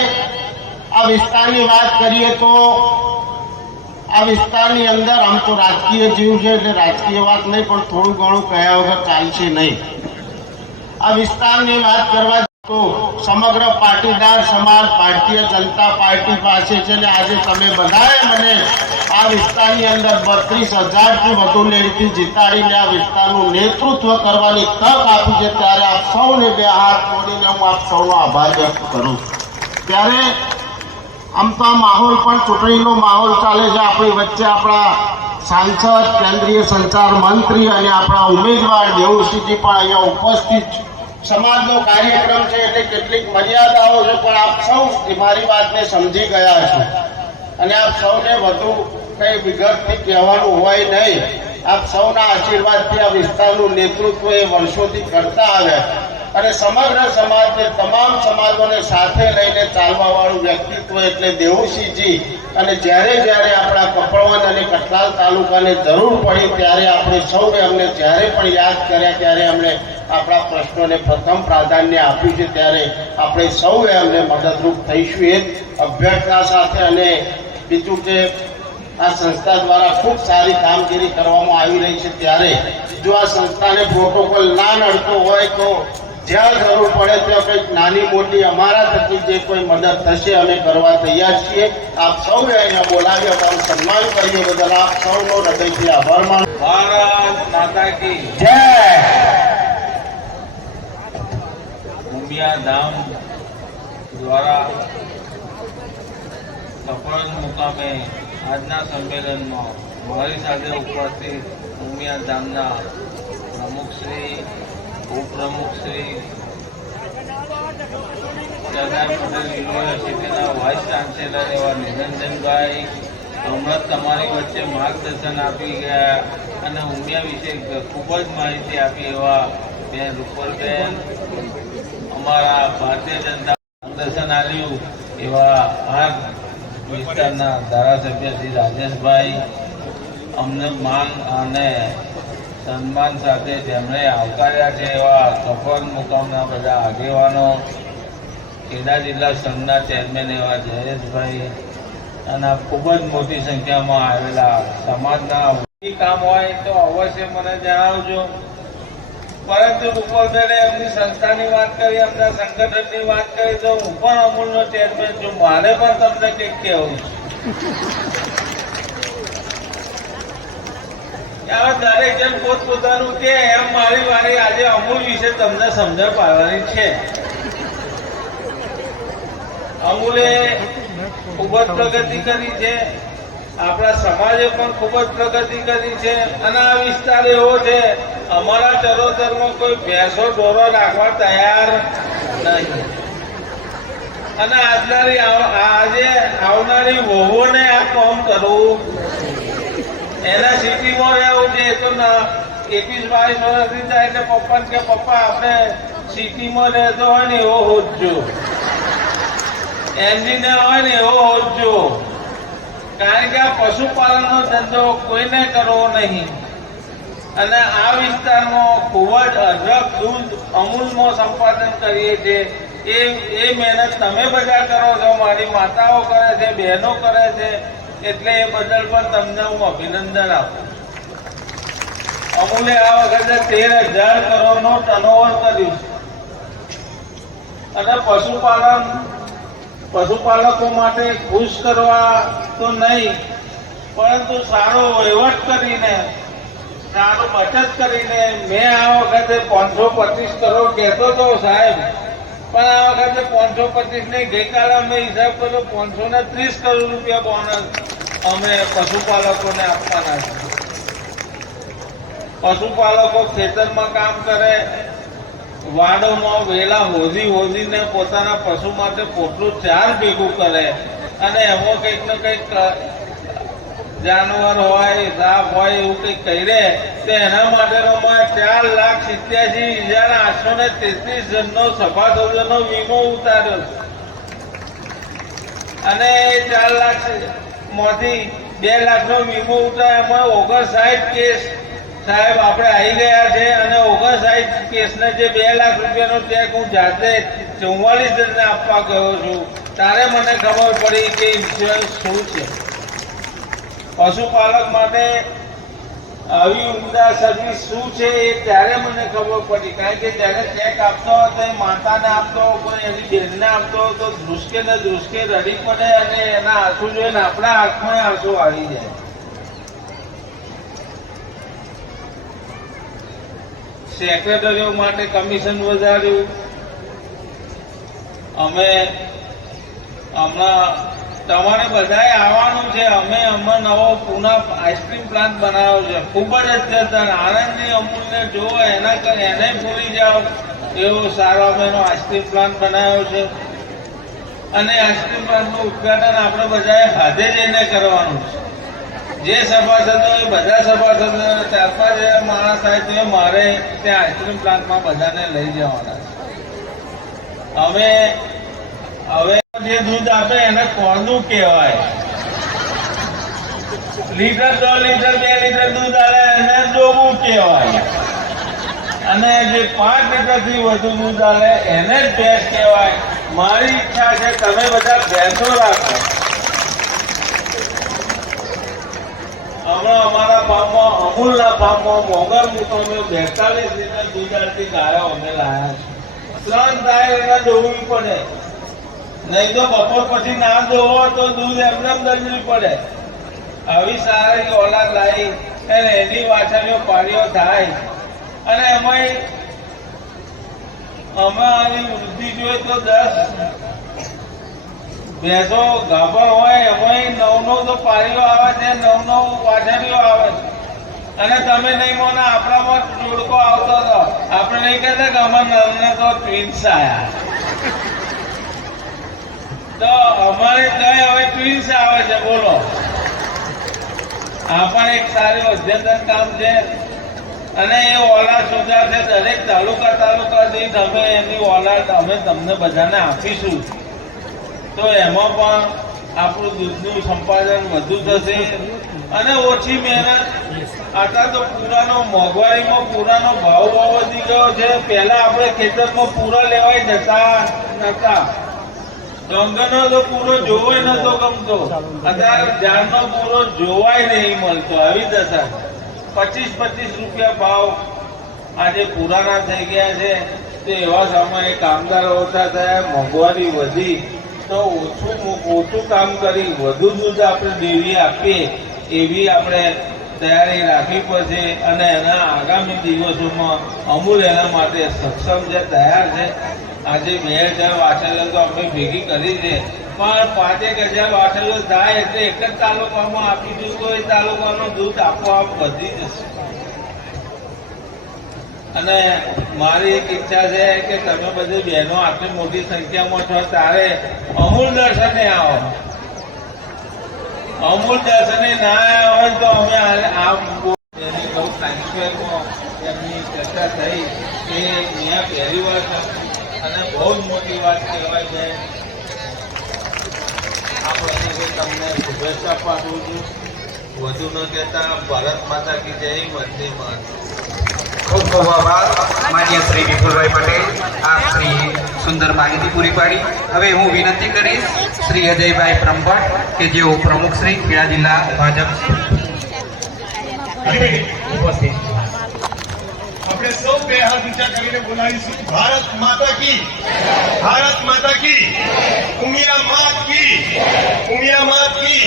આ વિસ્તારની વાત કરીએ તો આ વિસ્તારની અંદર આમ તો રાજકીય જીવ છે એટલે રાજકીય વાત નહીં, પણ થોડું ઘણું કહ્યા વગર ચાલશે નહીં. આ વિસ્તારની વાત કરવા તો સમગ્ર પાટીદાર સમાજ ભારતીય જનતા પાર્ટી પાસે છે ને આજે તમે બધાએ મને આ વિસ્તારની અંદર 32,000થી વધુ લીડથી જીતાડીને આ વિસ્તારનું નેતૃત્વ કરવાની તક આપી છે. ત્યારે આપ સૌને બે હાથ જોડીને હું આપ સૌનો આભાર વ્યક્ત કરું છું. ત્યારે આમ તો આ માહોલ પણ ચૂંટણીનો માહોલ ચાલે છે. આપણી વચ્ચે આપણા સાંસદ, કેન્દ્રીય સંચાર મંત્રી અને આપણા ઉમેદવાર દેવુસિંહજી પણ અહીંયા ઉપસ્થિત છે. સમાજનો કાર્યક્રમ છે એટલે કેટલીક મર્યાદાઓ છે, પણ આપ સૌ મારી વાતને સમજી ગયા છો અને આપ સૌને વધુ કંઈ વિગતથી કહેવાનું હોય નહીં. આપ સૌના આશીર્વાદથી આ વિસ્તારનું નેતૃત્વ એ વર્ષોથી કરતા આવ્યા અને સમગ્ર સમાજને, તમામ સમાજોને સાથે લઈને ચાલવાવાળું વ્યક્તિત્વ એટલે દેવુસિંહજી. અને જ્યારે જ્યારે આપણા કપડવંજ અને કઠલાલ તાલુકાને જરૂર પડી ત્યારે આપણે સૌએ અમને જ્યારે પણ યાદ કર્યા ત્યારે અમને આપણા પ્રશ્નોને પ્રથમ પ્રાધાન્ય આપ્યું છે. ત્યારે આપણે સૌએ અમને મદદરૂપ થઈશું એ અભ્યર્થના સાથે. અને બીજું કે આ સંસ્થા દ્વારા ખૂબ સારી કામગીરી કરવામાં આવી રહી છે. ત્યારે જો આ સંસ્થાને પ્રોટોકોલ ના નડતો હોય તો જ્યાં જરૂર પડે ત્યાં કંઈક નાની મોટી અમારા થકી જે કોઈ મદદ થશે અમે કરવા તૈયાર છીએ. આપ સૌએ અહીંયા બોલાવી અમારું સન્માન કરીએ બદલ આપ સૌનો હૃદયથી આભાર માનું. ભારત માતા કી જય. ઉમિયાધામ દ્વારા કપડવંજ મુકામે આજના સંમેલનમાં મારી સાથે ઉપસ્થિત ઉમિયાધામના પ્રમુખશ્રી, ઉપપ્રમુખશ્રી, સરદાર પટેલ યુનિવર્સિટીના વાઇસ ચાન્સેલર એવા નિરંજનભાઈ હમણાં તમારી વચ્ચે માર્ગદર્શન આપી ગયા અને ઉમિયા વિશે ખૂબ જ માહિતી આપી એવા બેન રૂપલબેન, અમારા ભારતીય જનતા માર્ગદર્શન આવ્યું એવા આ વિસ્તારના ધારાસભ્ય શ્રી રાજેશભાઈ, અમને માન અને સન્માન સાથે જેમણે આવકાર્યા છે એવા કપડવંજ મુકામના બધા આગેવાનો, ખેડા જિલ્લા સંઘના ચેરમેન એવા જયેશભાઈ અને ખૂબ જ મોટી સંખ્યામાં આવેલા સમાજના કામ હોય તો અવશ્ય મને જણાવજો. પરંતુ રૂપલબેને એમની સંસ્થાની વાત કરી, એમના સંગઠનની વાત કરી, તો હું પણ અમૂલનો ચેરમેન છું. મારે પણ તમને કંઈક કહેવું છે. હવે દરેક જણ પોતપોતાનું કે એમ મારી વારી આજે અમૂલ વિશે તમને સમજણ પાડવાની છે. અમૂલે ખૂબ જ પ્રગતિ કરી છે, આપણા સમાજે પણ ખૂબ જ પ્રગતિ કરી છે. અને આ વિસ્તાર એવો છે, અમારા ચરોતરમાં કોઈ ભેંસો ઢોરો રાખવા તૈયાર નહીં. અને આજે આવનારી વહુઓને આ કામ કરવું, એના સિટીમાં રહેવું છે. તો 21-22 વર્ષથી થાય એટલે પપ્પાને કે પપ્પા આપણે સિટીમાં રહેતો હોય ને એવો હોજો, એન્જિનિયર હોય ને એવો હોજો. કારણ કે આ પશુપાલનનો ધંધો કોઈને કરવો નહીં. અને આ વિસ્તારમાં ખૂબ જ અઢળક દૂધ અમૂલમાં સંપાદન કરીએ છીએ. એ મહેનત તમે બધા કરો છો, મારી માતાઓ કરે છે, બહેનો કરે છે, એટલે એ બદલ પણ તમને હું અભિનંદન આપું. અમૂલે આ વખતે 13,000 કરોડનો ટર્નઓવર કર્યું અને પશુપાલકો માટે ખુશ કરવા તો નહીં, પરંતુ સારો વહીવટ કરીને, સારું બચત કરીને મેં આ વખતે 525 કરોડ કહેતો હતો સાહેબ, પણ આ વખતે 525 નહીં, ગઈકાલે અમે હિસાબ કર્યો 530 કરોડ રૂપિયા બોનસ અમે પશુપાલકોને આપવાના છે. પશુપાલકો ખેતરમાં કામ કરે, વાડોમાં વેલા હોદીને પોતાના પશુ માટે પોટલું ચાર ભેગું કરે અને એમાં કંઈક ને કંઈક જાનવર હોય, સાપ હોય એવું કંઈક કરે તો એના માટેનો 4,87,833 જણનો સભાસદોનો વીમો ઉતાર્યો છે. અને 4 લાખમાંથી 2 લાખનો વીમો ઉતાર્યો. એમાં 59 કેસ સાહેબ આપણે આવી ગયા છે અને 59 કેસને જે 2 લાખ રૂપિયાનો ચેક હું જાતે 44 જણને આપવા ગયો છું, ત્યારે મને ખબર પડી કે ઇન્સ્યોરન્સ શું છે. પશુપાલક માટે આવી ઉમદા સર્વિસ શું છે એ ત્યારે મને ખબર પડી. કારણ કે જ્યારે ચેક આપતો હતો એ માતાને આપતો, કોઈ એની બેનને આપતો તો ધ્રુસકે ને ધ્રુસકે રડી પડે અને એના આંસુ જોઈને આપણા આંખમાં આંસુ આવી જાય. સેક્રેટરીઓ માટે કમિશન વધાર્યું. અમે હમણાં તમારે બધાએ આવવાનું છે. અમે નવો પૂના આઈસ્ક્રીમ પ્લાન્ટ બનાવ્યો છે, ખૂબ જ અદ્યતન. આણંદની અમૂલને જુઓ, એને ભૂલી જાઓ એવો સારો અમે એનો આઈસ્ક્રીમ પ્લાન્ટ બનાવ્યો છે. અને આઈસ્ક્રીમ પ્લાન્ટનું ઉદઘાટન આપણે બધાએ હાથે જઈને કરવાનું છે. જે સભાસદો એ બધા સભાસદો 4-5 માણસ થાય તો મારે ત્યાં આઈસ્ક્રીમ પ્લાન્ટમાં બધાને લઈ જવાના છે. અમે હવે જે દૂધ આપે એને કોનું કહેવાય? લીટર 2 લીટર 2 લીટર દૂધ આવે એને ડોબું કહેવાય. અને જે 5 લીટરથી વધુ દૂધ આવે એને જ ભેંસ કહેવાય. મારી ઈચ્છા છે તમે બધા ભેંસો રાખો. હમણાં અમારા ફાર્મમાં, અમૂલના ફાર્મમાં મોગર મૂકો અમે 42 લીટર દૂધ આપતી ગાયો અમે લાયા છે. 3 ગાય એને દોડવી પડે, નહીં તો બપોર પછી ના દોવો તો દૂધ એમને દલવી પડે. આવી સારી ઓલાદ લાવી અને એની વાછરીઓ પાડીઓ થાય. અને એમાં અમે આવી વૃદ્ધિ જોઈએ તો 10 ભેંસો ગાભણ હોય એમાં 9 તો પાડીઓ આવે છે, 9 વાછરીઓ આવે છે. અને તમે નહીં મોને આપણામાં જોડકો આવતો હતો. આપણે નહીં કહેતા કે અમારા નલને તો ટ્વિન્સ આવ્યા, તો અમારે ત્યાં હવે ટ્વિન્સ આવે છે. બોલો, આ પણ એક સારું અદ્યતન કામ છે. અને એ ઓલાદ સુધારશે. દરેક તાલુકા દીઠ અમે એની ઓલાદ અમે તમને બધાને આપીશું. તો એમાં પણ આપણું દૂધનું સંપાદન વધુ થશે અને ઓછી મહેનત. આટલા તો પૂરાનો મોંઘવારીમાં પૂરાનો ભાવ વધી ગયો છે. પહેલા આપણે ખેતરમાં પૂરા લેવાય જતા નતા. ડોંગરનો તો પૂરો જોવાય નતો ગમતો. અત્યારે ઝાડનો પૂરો જોવાય નહીં મળતો. આવી દશા 25-25 રૂપિયા ભાવ આજે પુરાના થઈ ગયા છે. તો એવા સમયે કામદારો ઓછા થયા, મોંઘવારી વધી, તો ઓછું કામ કરી વધુ દૂધ આપણે ડેરી આપીએ એવી આપણે તૈયારી રાખવી પડશે. અને એના આગામી દિવસોમાં અમૂલ એના માટે સક્ષમ છે, તૈયાર છે. આજે 2000 વાછરીઓ તો અમે ભેગી કરી છે, પણ 5000 વાછરીઓ થાય એટલે એક જ તાલુકામાં આપી દીધું તો એ તાલુકાનું દૂધ આપોઆપ વધી જશે. અને મારી એક ઈચ્છા છે કે તમે બધી બહેનો આટલી મોટી સંખ્યામાં છો ત્યારે અમૂલ દર્શને આવો. અમૂલ દર્શને ના આવ્યા હોય તો અમે એની બહુ ટ્રાન્સફરમાં એમની ચર્ચા થઈ કે અહીંયા પહેલી વાર અને બહુ જ મોટી વાત કહેવાય છે. આ પ્રસંગે તમને શુભેચ્છા પાઠવું છું. વધુ ન કહેતા ભારત માતા કી જય, વંદે માતરમ. ખૂબ ખૂબ આભાર માન્ય શ્રી વિપુલભાઈ પટેલ. આપ શ્રી સુંદર માહિતી પૂરી પાડી. હવે હું વિનંતી કરીશ શ્રી અજયભાઈ બ્રહ્મભટ્ટ કે જેઓ પ્રમુખ શ્રી ખેડા જિલ્લા ભાજપ ઉપસ્થિત. આપણે સૌ બે હાથ ઊંચા કરીને બોલાવીશું ભારત માતા કી, ભારત માતા કી, ઉમિયા માત કી, ઉમિયા માત કી.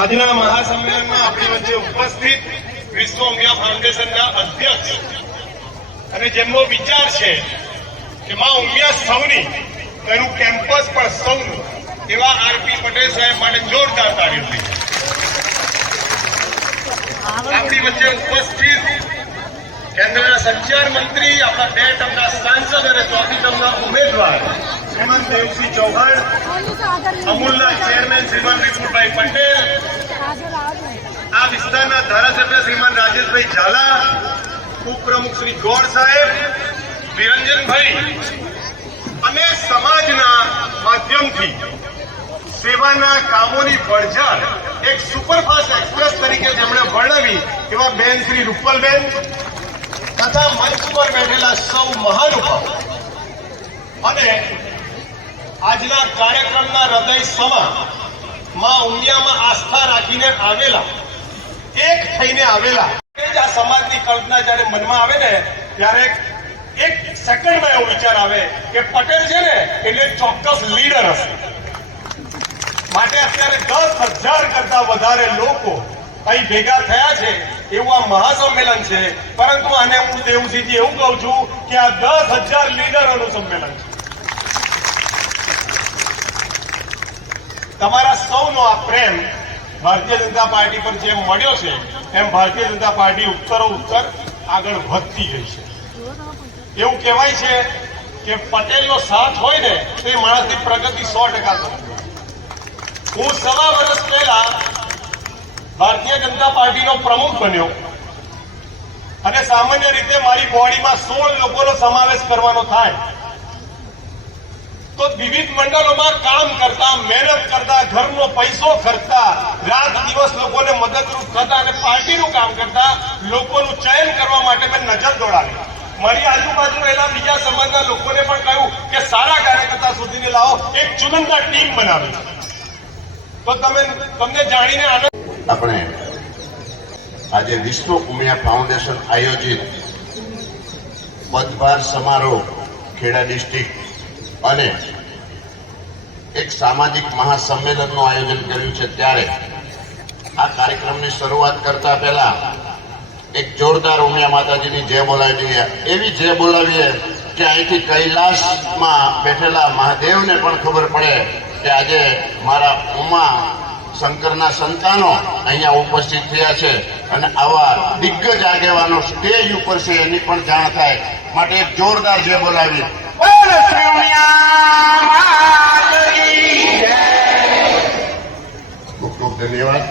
આજના મહાસંમેલનમાં આપણી વચ્ચે ઉપસ્થિત વિશ્વ ઉમિયા ફાઉન્ડેશનના અધ્યક્ષ અને જેમનો વિચાર છે કે માં ઉમિયા સૌની, તેનું કેમ્પસ પણ સૌનું, એવા આરપી પટેલ સાહેબ માટે જોરદાર તાળીઓ થઈ. આપણી વચ્ચે ઉપસ્થિત કેન્દ્રના સંચાર મંત્રી, આપણા 2 ટર્મના સાંસદ અને 4મી ટર્મના ઉમેદવાર શ્રીમાન દેવસિંહ ચૌહાણ, અમૂલના ચેરમેન શ્રીમાન વિપુલભાઈ પટેલ, આ વિસ્તારના ધારાસભ્ય શ્રીમાન રાજેશભાઈ ઝાલા, ઉપપ્રમુખ શ્રી ગોળ સાહેબ, નિરંજનભાઈ, અને સમાજના માધ્યમથી સેવાના કામોની પડઝાર એક સુપરફાસ્ટ એક્સપ્રેસ તરીકે જેમણે વર્ણવી એવા બેન શ્રી રૂપલબેન, તથા મંચ પર બેઠેલા સૌ મહાનુભાવો અને આજના કાર્યક્રમના હૃદય સમા માં ઉમિયામાં આસ્થા રાખીને આવેલા, એક થઈને આવેલા, એ જ આ સમાજની કલ્પના જ્યારે મનમાં આવે ને ત્યારે એક સેકન્ડમાં એવો વિચાર આવે કે પટેલ છે ને એટલે ચોક્કસ લીડર હશે. માટે અત્યારે 10,000 કરતા વધારે લોકો અહીં ભેગા થયા છે એવું આ મહાસંમેલન છે. પરંતુ આને હું દેવસિંહજી એવું કહું છું કે આ 10,000 લીડરોનું સંમેલન છે. તમારા સૌનો આ પ્રેમ ભારતીય જનતા પાર્ટી પર જેમ મળ્યો છે એમ ભારતીય જનતા પાર્ટી ઉત્તરોત્તર આગળ વધતી ગઈ છે. એવું કહેવાય છે કે પટેલનો સાથ હોય ને તો એ માણસની પ્રગતિ 100% થતી. હું 1.25 વર્ષ પહેલા ભારતીય જનતા પાર્ટીનો પ્રમુખ બન્યો અને સામાન્ય રીતે મારી બોડીમાં 16 લોકોનો સમાવેશ કરવાનો થાય તો વિવિધ મંડળોમાં કામ કરતા, મહેનત કરતા, ઘરનો પૈસો ખર્ચતા, રાત દિવસ લોકોને મદદરૂપ થતા અને પાર્ટીનું કામ કરતા લોકોનું ચયન કરવા માટે મેં નજર દોડાવી. મારી આજુબાજુ રહેલા બીજા સમાજના લોકોને પણ કહ્યું કે સારા કાર્યકર્તા શોધીને લાવો, એક ચુનંદા ટીમ બનાવી. તો તમને જાણીને આનંદ. આપણે આજે વિશ્વ ઉમિયા ફાઉન્ડેશન આયોજિત પદભાર સમારોહ ખેડા ડિસ્ટ્રિક્ટ અને એક સામાજિક મહાસંમેલનનું આયોજન કર્યું છે. ત્યારે આ કાર્યક્રમની શરૂઆત કરતા પહેલા એક જોરદાર ઉમિયા માતાજીની જય બોલાવી દઈએ. એવી જય બોલાવીએ કે અહીંથી કૈલાસમાં બેઠેલા મહાદેવને પણ ખબર પડે કે આજે મારા ઉમા શંકરના સંતાનો અહીંયા ઉપસ્થિત થયા છે અને આવા દિગ્ગજ આગેવાનો સ્ટેજ ઉપર છે એની પણ જાણ થાય. માટે એક જોરદાર જય બોલાવીએ. ખૂબ ખૂબ ધન્યવાદ.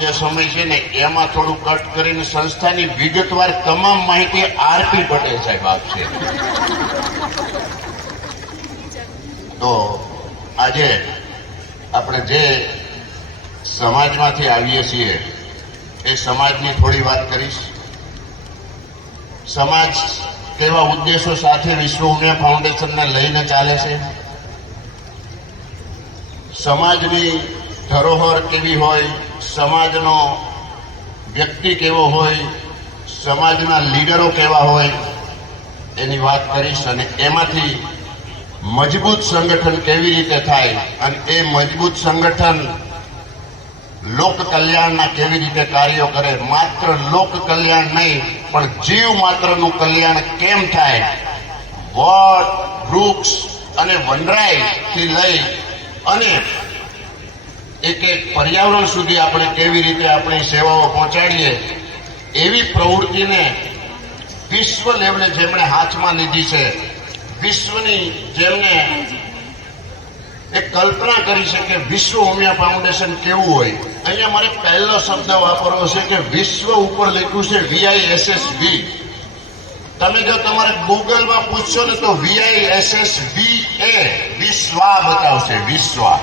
જે સમય છે ને એમાં થોડું કટ કરીને સંસ્થાની વિગતવાર તમામ માહિતી આરપી પટેલ સાહેબ આપશે. તો આજે આપણે જે સમાજમાંથી આવીએ છીએ એ સમાજની થોડી વાત કરીશ. સમાજ કેવા ઉદ્દેશો સાથે વિશ્વ ઉમિયા ફાઉન્ડેશનને લઈને ચાલે છે, સમાજની ધરોહર કેવી હોય, સમાજનો વ્યક્તિ કેવો હોય, સમાજના લીડરો કેવા હોય એની વાત કરીશ. અને એમાંથી મજબૂત સંગઠન કેવી રીતે થાય અને એ મજબૂત સંગઠન લોક કલ્યાણના કેવી રીતે કાર્યો કરે, માત્ર લોક કલ્યાણ નહીં પણ જીવ માત્રનું કલ્યાણ કેમ થાય, વડ, વૃક્ષ અને વનરાયથી લઈ અને એક એક પર્યાવરણ સુધી આપણે કેવી રીતે આપણી સેવાઓ પહોંચાડીએ, એવી પ્રવૃત્તિને વિશ્વ લેવલે જેમણે હાથમાં લીધી છે, વિશ્વની જેમને એક કલ્પના કરી છે કે વિશ્વ ઉમિયા ફાઉન્ડેશન કેવું હોય. અહીંયા મારે પહેલો શબ્દ વાપરવો છે કે વિશ્વ ઉપર લખ્યું છે VISSV. તમે જો તમારે ગૂગલમાં પૂછશો ને તો VISSVA વિશ્વા બતાવશે, વિશ્વા.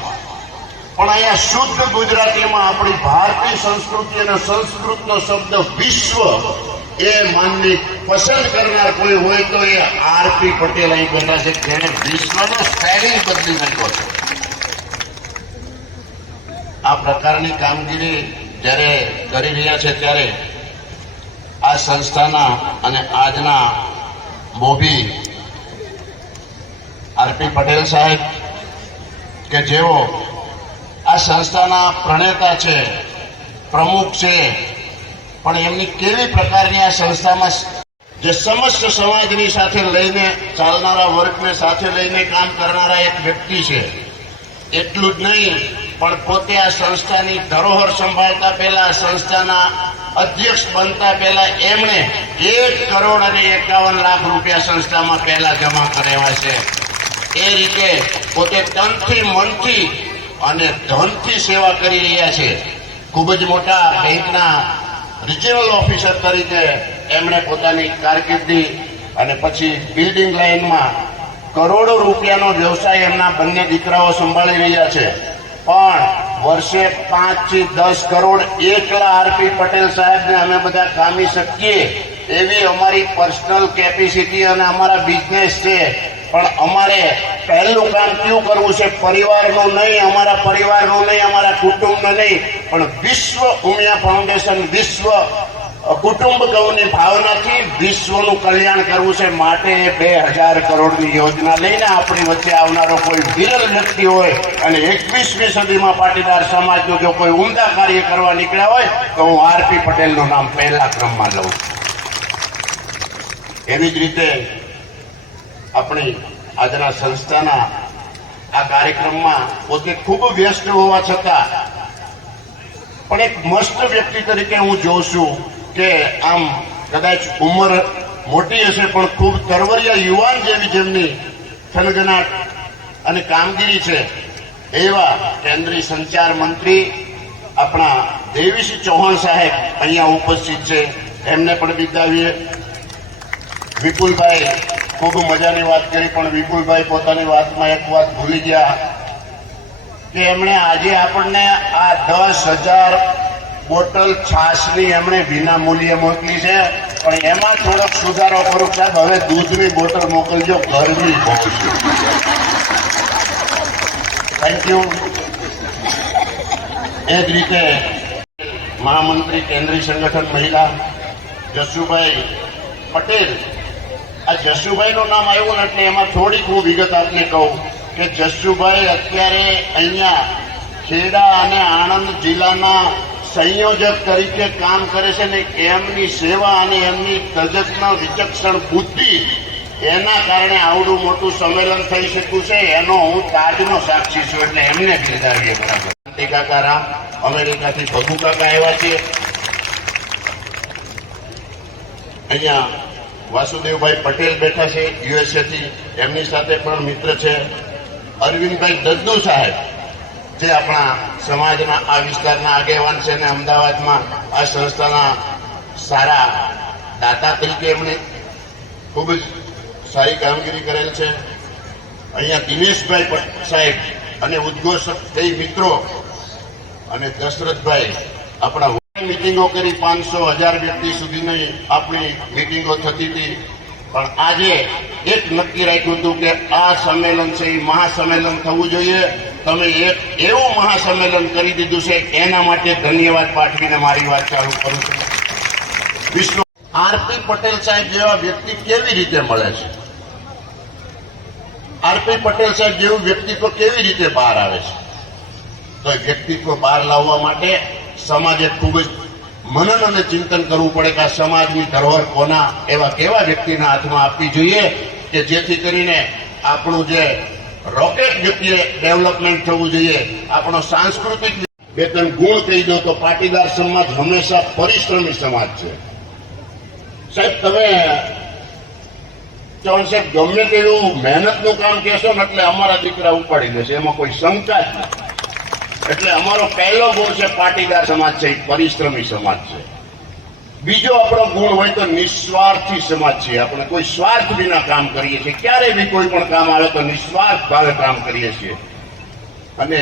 પણ અહીંયા શુદ્ધ ગુજરાતીમાં આપણી ભારતીય સંસ્કૃતિ અને સંસ્કૃતનો શબ્દ વિશ્વ એ માનવી પસંદ કરનાર કોઈ હોય તો એ આરપી પટેલ અહીં બેઠા છે, જેને વિશ્વનો સ્પેલિંગ બદલી નાખ્યો છે. આ પ્રકારની કામગીરી જ્યારે કરી રહ્યા છે ત્યારે આ સંસ્થાના અને આજના મોભી આરપી પટેલ સાહેબ કે જેઓ આ સંસ્થાના પ્રણેતા છે, પ્રમુખ છે, પણ એમની કેવી પ્રકારની આ સંસ્થામાં જે સમસ્ત સમાજની સાથે લઈને ચાલનારા વર્ગને સાથે લઈને કામ કરનારા એક વ્યક્તિ છે. એટલું જ નહીં પણ પોતે આ સંસ્થાની ધરોહર સંભાળતા પહેલા, સંસ્થાના અધ્યક્ષ બનતા પહેલા એમણે 1,51,00,000 રૂપિયા સંસ્થામાં પહેલા જમા કરેલા છે. એ રીતે પોતે તનથી, મનથી અને ધનથી સેવા કરી રહ્યા છે. ખૂબ જ મોટા બેંકના રિજનલ ઓફિસર તરીકે એમણે પોતાની કારકિર્દી અને પછી બિલ્ડિંગ લાઇનમાં કરોડો રૂપિયાનો વ્યવસાય એમના બંને દીકરાઓ સંભાળી રહ્યા છે. પણ વર્ષે 5 થી 10 કરોડ એકલા આરપી પટેલ સાહેબને અમે બધા કામી શકીએ એવી અમારી પર્સનલ કેપેસિટી અને અમારા બિઝનેસ છે. પણ અમારે પહેલું કામ કયું કરવું છે? પરિવારનું નહીં, અમારા પરિવારનું નહીં, અમારા કુટુંબનું નહીં, પણ વિશ્વ ઉમિયા ફાઉન્ડેશન વિશ્વ કુટુંબ ગૌની ભાવનાથી વિશ્વનું કલ્યાણ કરવું છે. માટે 2000 કરોડની યોજના લઈને આપણી વચ્ચે આવનારો કોઈ વિરલ વ્યક્તિ હોય અને 21મી સદીમાં પાટીદાર સમાજનું જો કોઈ ઉમદા કાર્ય કરવા નીકળ્યા હોય તો હું આરપી પટેલનું નામ પહેલા ક્રમમાં લઉં છું. એવી જ રીતે આપણી આજના સંસ્થાના આ કાર્યક્રમમાં પોતે ખૂબ વ્યસ્ત હોવા છતાં પણ એક મસ્ત વ્યક્તિ તરીકે હું જોઉં છું કે આમ કદાચ ઉંમર મોટી હશે પણ ખૂબ તરવરિયા યુવાન જેવી જેમની થનગનાટ અને કામગીરી છે એવા કેન્દ્રીય સંચાર મંત્રી આપણા દેવીસિંહ ચૌહાણ સાહેબ અહીંયા ઉપસ્થિત છે. એમને પણ બિરદાવીએ. વિપુલભાઈ ખૂબ મજાની વાત કરી, પણ વિપુલભાઈ પોતાની વાતમાં એક વાત ભૂલી ગયા કે એમણે આજે આપણને આ 10,000 બોટલ છાશની એમણે વિના મૂલ્યે મોકલી છે. પણ એમાં થોડોક સુધારો કરું સાહેબ, હવે દૂધની બોટલ મોકલજો, ગરમી બહુ છે. Thank you. એ જ રીતે મહામંત્રી કેન્દ્રીય સંગઠન મહિલા જશુભાઈ પટેલ. આ જશુભાઈનું નામ આવ્યું ને એટલે એમાં થોડીક હું વિગત આપને કહું કે જશુભાઈ અત્યારે અહીંયા ખેડા અને આણંદ જિલ્લાના સંયોજક તરીકે કામ કરે છે ને એમની સેવા અને એમની તજજ્ઞ વિચક્ષણ બુદ્ધિ એના કારણે આવડું મોટું સંમેલન થઈ શક્યું છે. એનો હું તાજનો સાક્ષી છું, એટલે એમને બિરદાવીએ. બરાબર. કાકા રામ અમેરિકાથી ભગુ કાકા આવ્યા છે. અહીંયા વાસુદેવભાઈ પટેલ બેઠા છે યુએસએથી, એમની સાથે પણ મિત્ર છે. અરવિંદભાઈ દદ્દુ સાહેબ જે આપણા સમાજના આ વિસ્તારના આગેવાન છે અને અમદાવાદમાં આ સંસ્થાના સારા દાતા તરીકે એમણે ખૂબ જ સારી કામગીરી કરેલ છે. અહીંયા દિનેશભાઈ સાહેબ અને ઉદ્ઘોષક મિત્રો અને દશરથભાઈ આપણા મીટિંગો કરી 500,000 વ્યક્તિ સુધીની આપણી મીટિંગો થતી હતી. પણ આજે એક નક્કી રાખ્યું હતું કે આ સંમેલન છે એ મહાસંમેલન થવું જોઈએ. તમે એક એવું મહાસંમેલન કરી દીધું છે, એના માટે ધન્યવાદ પાઠવીને મારી વાત ચાલુ કરું છું. વિશ્વ આરપી પટેલ સાહેબ જેવા વ્યક્તિ કેવી રીતે મળે છે? આરપી પટેલ સાહેબ જેવું વ્યક્તિત્વ કેવી રીતે બહાર આવે છે? તો એ વ્યક્તિત્વ બહાર લાવવા માટે સમાજે ખૂબ જ મનન અને ચિંતન કરવું પડે કે આ સમાજની ધરોહર કોના એવા કેવા વ્યક્તિના હાથમાં આપવી જોઈએ કે જેથી કરીને આપણું જે રોકેટ ગતિએ ડેવલપમેન્ટ થવું જોઈએ. આપણો સાંસ્કૃતિક બે ત્રણ ગુણ કહી દો તો પાટીદાર સમાજ હંમેશા પરિશ્રમી સમાજ છે. સાહેબ તમે ચૌહાણ સાહેબ ગમે તેવું મહેનતનું કામ કહેશો ને એટલે અમારા દીકરા ઉપાડી દેશે, એમાં કોઈ શંકા જ નથી. એટલે અમારો પહેલો ગુણ છે પાટીદાર સમાજ છે, પરિશ્રમી સમાજ છે. બીજો આપણો ગુણ હોય તો નિસ્વાર્થી સમાજ છે. આપણે કોઈ સ્વાર્થ વિના કામ કરીએ છીએ, ક્યારે બી કોઈ પણ કામ આવે તો નિસ્વાર્થ ભાવે કામ કરીએ છીએ. અને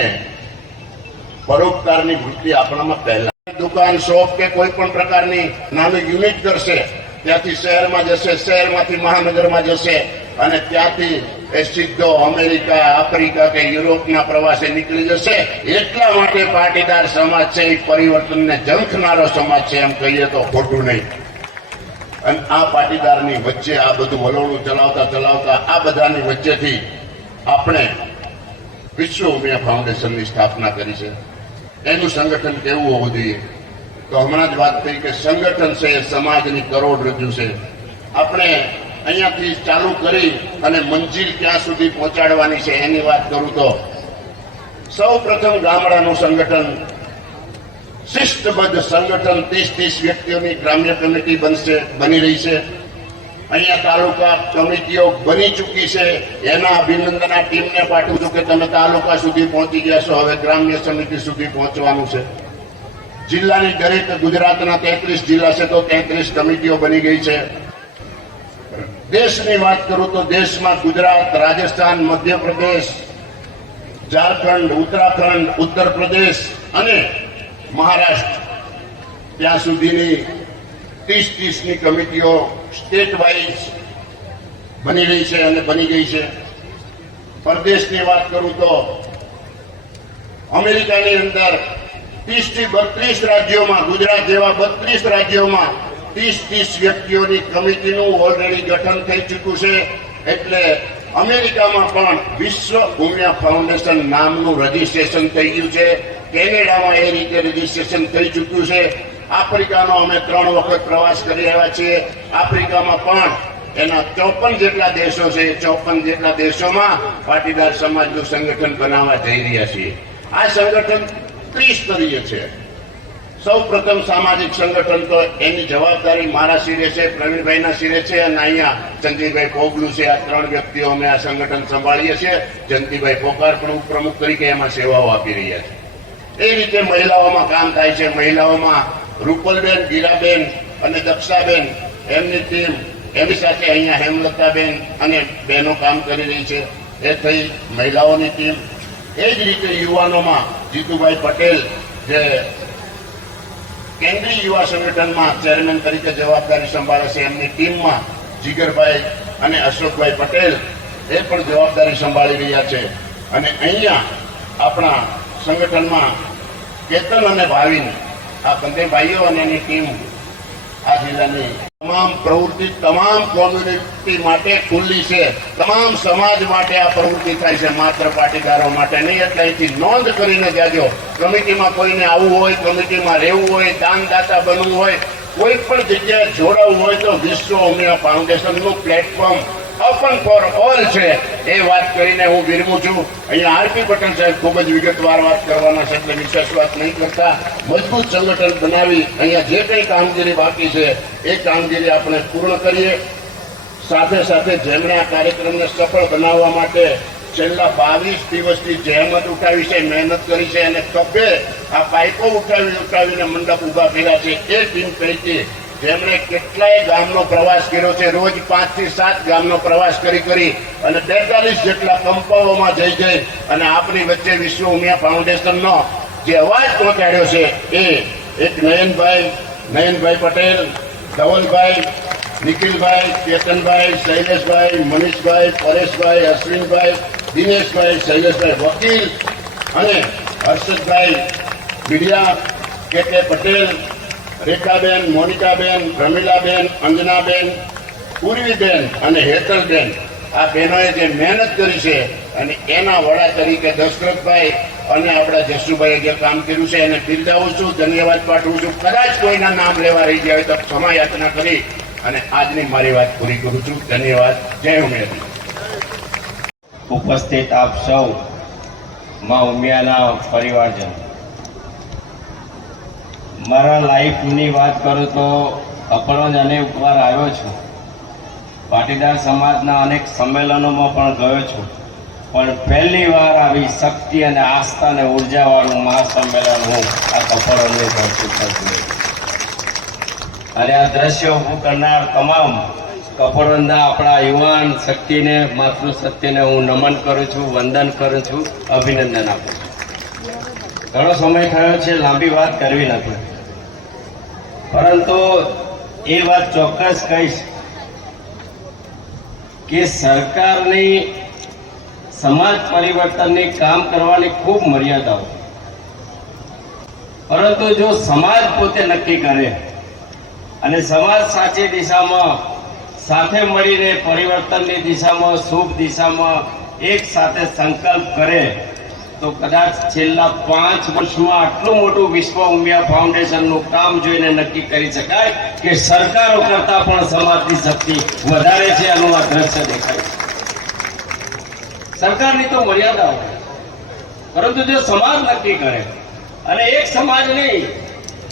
પરોપકારની વૃત્તિ આપણામાં પહેલા. દુકાન, શોપ કે કોઈ પણ પ્રકારની નાનું યુનિટ કરશે, ત્યાંથી શહેરમાં જશે, શહેરમાંથી મહાનગરમાં જશે અને ત્યાંથી એ સીધો અમેરિકા, આફ્રિકા કે યુરોપના પ્રવાસે નીકળી જશે. એટલા માટે પાટીદાર સમાજ છે એ પરિવર્તનને ઝંખનારો સમાજ છે, એમ કહીએ તો ખોટું નહીં. અને આ પાટીદારની વચ્ચે આ બધું વલણું ચલાવતા ચલાવતા આ બધાની વચ્ચેથી આપણે વિશ્વ ઉમિયા ફાઉન્ડેશનની સ્થાપના કરી છે. એનું સંગઠન કેવું હોવું જોઈએ? તો હમણાં જ વાત થઈ કે સંગઠન છે એ સમાજની કરોડરજ્જુ છે. આપણે અહીંયાથી ચાલુ કરી અને મંજિલ ક્યાં સુધી પહોંચાડવાની છે એની વાત કરું તો સૌ પ્રથમ ગામડાનું સંગઠન, શિસ્તબદ્ધ સંગઠન, 30 વ્યક્તિઓની ગ્રામ્ય કમિટી બની રહી છે. અહીંયા તાલુકા કમિટીઓ બની ચૂકી છે. એના અભિનંદન આ ટીમને પાઠવું છું કે તમે તાલુકા સુધી પહોંચી ગયા છો, હવે ગ્રામ્ય સમિતિ સુધી પહોંચવાનું છે. જિલ્લાની દરેક ગુજરાતના 33 જિલ્લા છે તો 33 કમિટીઓ બની ગઈ છે. દેશની વાત કરું તો દેશમાં ગુજરાત, રાજસ્થાન, મધ્યપ્રદેશ, ઝારખંડ, ઉત્તરાખંડ, ઉત્તર પ્રદેશ અને મહારાષ્ટ્ર ત્યાં સુધીની 30-30ની કમિટીઓ સ્ટેટ વાઇઝ બની રહી છે અને બની ગઈ છે. પરદેશની વાત કરું તો અમેરિકાની અંદર 30 થી 32 રાજ્યોમાં, ગુજરાત જેવા 32 રાજ્યોમાં 30 વ્યક્તિઓની કમિટીનું ઓલરેડી ગઠન થઈ ચૂક્યું છે. એટલે અમેરિકામાં પણ વિશ્વ ઉમિયા ફાઉન્ડેશન નામનું રજીસ્ટ્રેશન થઈ ગયું છે. કેનેડામાં એ રીતે રજીસ્ટ્રેશન થઈ ચૂક્યું છે. આફ્રિકાનો અમે 3 વખત પ્રવાસ કરી આવ્યા છીએ. આફ્રિકામાં પણ એના 54 જેટલા દેશો છે. 54 જેટલા દેશોમાં પાટીદાર સમાજનું સંગઠન બનાવવા જઈ રહ્યા છીએ. આ સંગઠન ત્રિસ્તરીય છે. સૌ પ્રથમ સામાજિક સંગઠન તો એની જવાબદારી મારા શિરે છે, પ્રવીણભાઈના શિરે છે અને અહીંયા ચંદીભાઈ પોગલું છે. આ 3 વ્યક્તિઓ અમે આ સંગઠન સંભાળીએ છીએ. જયંતિભાઈ પોકાર પણ ઉપપ્રમુખ તરીકે એમાં સેવાઓ આપી રહ્યા છે. એ રીતે મહિલાઓમાં કામ થાય છે. મહિલાઓમાં રૂપલબેન, ગીરાબેન અને દક્ષાબેન એમની ટીમ, એની સાથે અહીંયા હેમલતાબેન અને બહેનો કામ કરી રહી છે. એ થઈ મહિલાઓની ટીમ. એ જ રીતે યુવાનોમાં જીતુભાઈ પટેલ જે કેન્દ્રીય યુવા સંગઠનમાં ચેરમેન તરીકે જવાબદારી સંભાળે છે, એમની ટીમમાં જીગરભાઈ અને અશોકભાઈ પટેલ એ પણ જવાબદારી સંભાળી રહ્યા છે. અને અહીંયા આપણા સંગઠનમાં કેતન અને ભાવિન, આ બંને ભાઈઓ અને એની ટીમ આ જિલ્લાની તમામ પ્રવૃત્તિ તમામ કોમ્યુનિટી માટે ખુલ્લી છે. તમામ સમાજ માટે આ પ્રવૃત્તિ થાય છે, માત્ર પાટીદારો માટે નહીં. એટલે અહીંથી નોંધ કરીને જાજો. કમિટીમાં કોઈને આવવું હોય, કમિટીમાં રહેવું હોય, દાનદાતા બનવું હોય, કોઈ પણ જગ્યાએ જોડાવવું હોય તો વિશ્વ ઉમિયા ફાઉન્ડેશનનું પ્લેટફોર્મ ઓપન ફોર ઓલ છે. એ વાત કરીને હું વિરમું છું. અહીંયા આરપી પટેલ સાહેબ ખૂબ જ વિગતવાર વાત કરવાના છે, એટલે વિશેષ વાત નહીં કરતા. મજબૂત સંગઠન બનાવી અહીંયા જે કંઈ કામગીરી બાકી છે એ કામગીરી આપણે પૂર્ણ કરીએ. સાથે સાથે જેમણે આ કાર્યક્રમને સફળ બનાવવા માટે છેલ્લા 22 દિવસથી જહેમત ઉઠાવી છે, મહેનત કરી છે અને કપે આ પાઇપો ઉઠાવીને મંડપ ઊભા કર્યા છે, એ ટીમ પૈકી જેમણે કેટલાય ગામનો પ્રવાસ કર્યો છે. રોજ 5 થી 7 ગામનો પ્રવાસ કરી અને 43 જેટલા કંપાઓમાં જઈ અને આપણી વચ્ચે વિશ્વ ઉમિયા ફાઉન્ડેશનનો જે અવાજ પહોંચાડ્યો છે એ એક નયનભાઈ પટેલ, ધવલભાઈ, નિખિલભાઈ, કેતનભાઈ, શૈલેષભાઈ, મનીષભાઈ, પરેશભાઈ, અશ્વિનભાઈ, દિનેશભાઈ, શૈલેષભાઈ વકીલ અને હર્ષદભાઈ બિડિયા, કે પટેલ, રેખાબેન, મોનિકાબેન, રમીલાબેન, અંજનાબેન, પૂર્વીબેન અને હેતલબેન, આ બહેનોએ જે મહેનત કરી છે અને એના વડા તરીકે દશરથભાઈ અને આપણા જસુભાઈએ જે કામ કર્યું છે એને બિરદાવું છું, ધન્યવાદ પાઠવું છું. કદાચ કોઈના નામ લેવા રહી ગયા હોય તો ક્ષમા યાચના કરી અને આજની મારી વાત પૂરી કરું છું. ધન્યવાદ. જય ઉમિયા. ઉપસ્થિત આપ સૌ માં ઉમિયાના પરિવારજન, મારા લાઈફની વાત કરું તો અપરોજ અનેક વાર આવ્યો છું. પાટીદાર સમાજના અનેક સંમેલનોમાં પણ ગયો છું, પણ પહેલી વાર આવી શક્તિ અને આસ્થા અને ઉર્જાવાળું મહાસંમેલન હું આ કપરોજની ધરતી પર જોયું. અને આ દ્રશ્ય ઊભું કરનાર તમામ કપરોજના આપણા યુવાન શક્તિને, માતૃશક્તિને હું નમન કરું છું, વંદન કરું છું, અભિનંદન આપું છું. ઘણો સમય થયો છે, લાંબી વાત કરવી નથી, પરંતુ એ વાત ચોક્કસ કહીશ કે સરકારની સમાજ પરિવર્તનની કામ કરવાની ખૂબ મર્યાદાઓ, પરંતુ જો સમાજ પોતે નક્કી કરે અને સમાજ સાચી દિશામાં સાથે મળીને પરિવર્તનની દિશામાં, શુભ દિશામાં એક સાથે સંકલ્પ કરે તો કદાચ છેલ્લા 5 વર્ષમાં આટલું મોટું વિશ્વ ઉમિયા ફાઉન્ડેશનનું કામ જોઈને નક્કી કરી શકાય કે સરકારો કરતા પણ સમાજની શક્તિ વધારે છે. આનું આ દ્રશ્ય દેખાય છે. સરકારની તો મર્યાદા હોય, પરંતુ જો સમાજ નક્કી કરે અને એક સમાજ નહીં,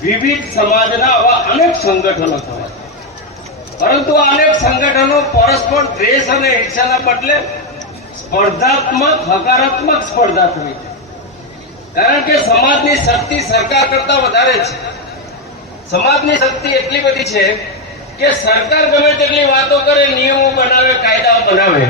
વિવિધ સમાજના આવા અનેક સંગઠનો થવા, પરંતુ આ અનેક સંગઠનો પરસ્પર દ્વેષ અને ઈર્ષાના બદલે સ્પર્ધાત્મક, હકારાત્મક સ્પર્ધા થવી છે. કારણ કે સમાજની શક્તિ સરકાર કરતા વધારે છે. સમાજની શક્તિ એટલી બધી છે કે સરકાર ગમે તેટલી વાતો કરે, નિયમો બનાવે, કાયદાઓ બનાવે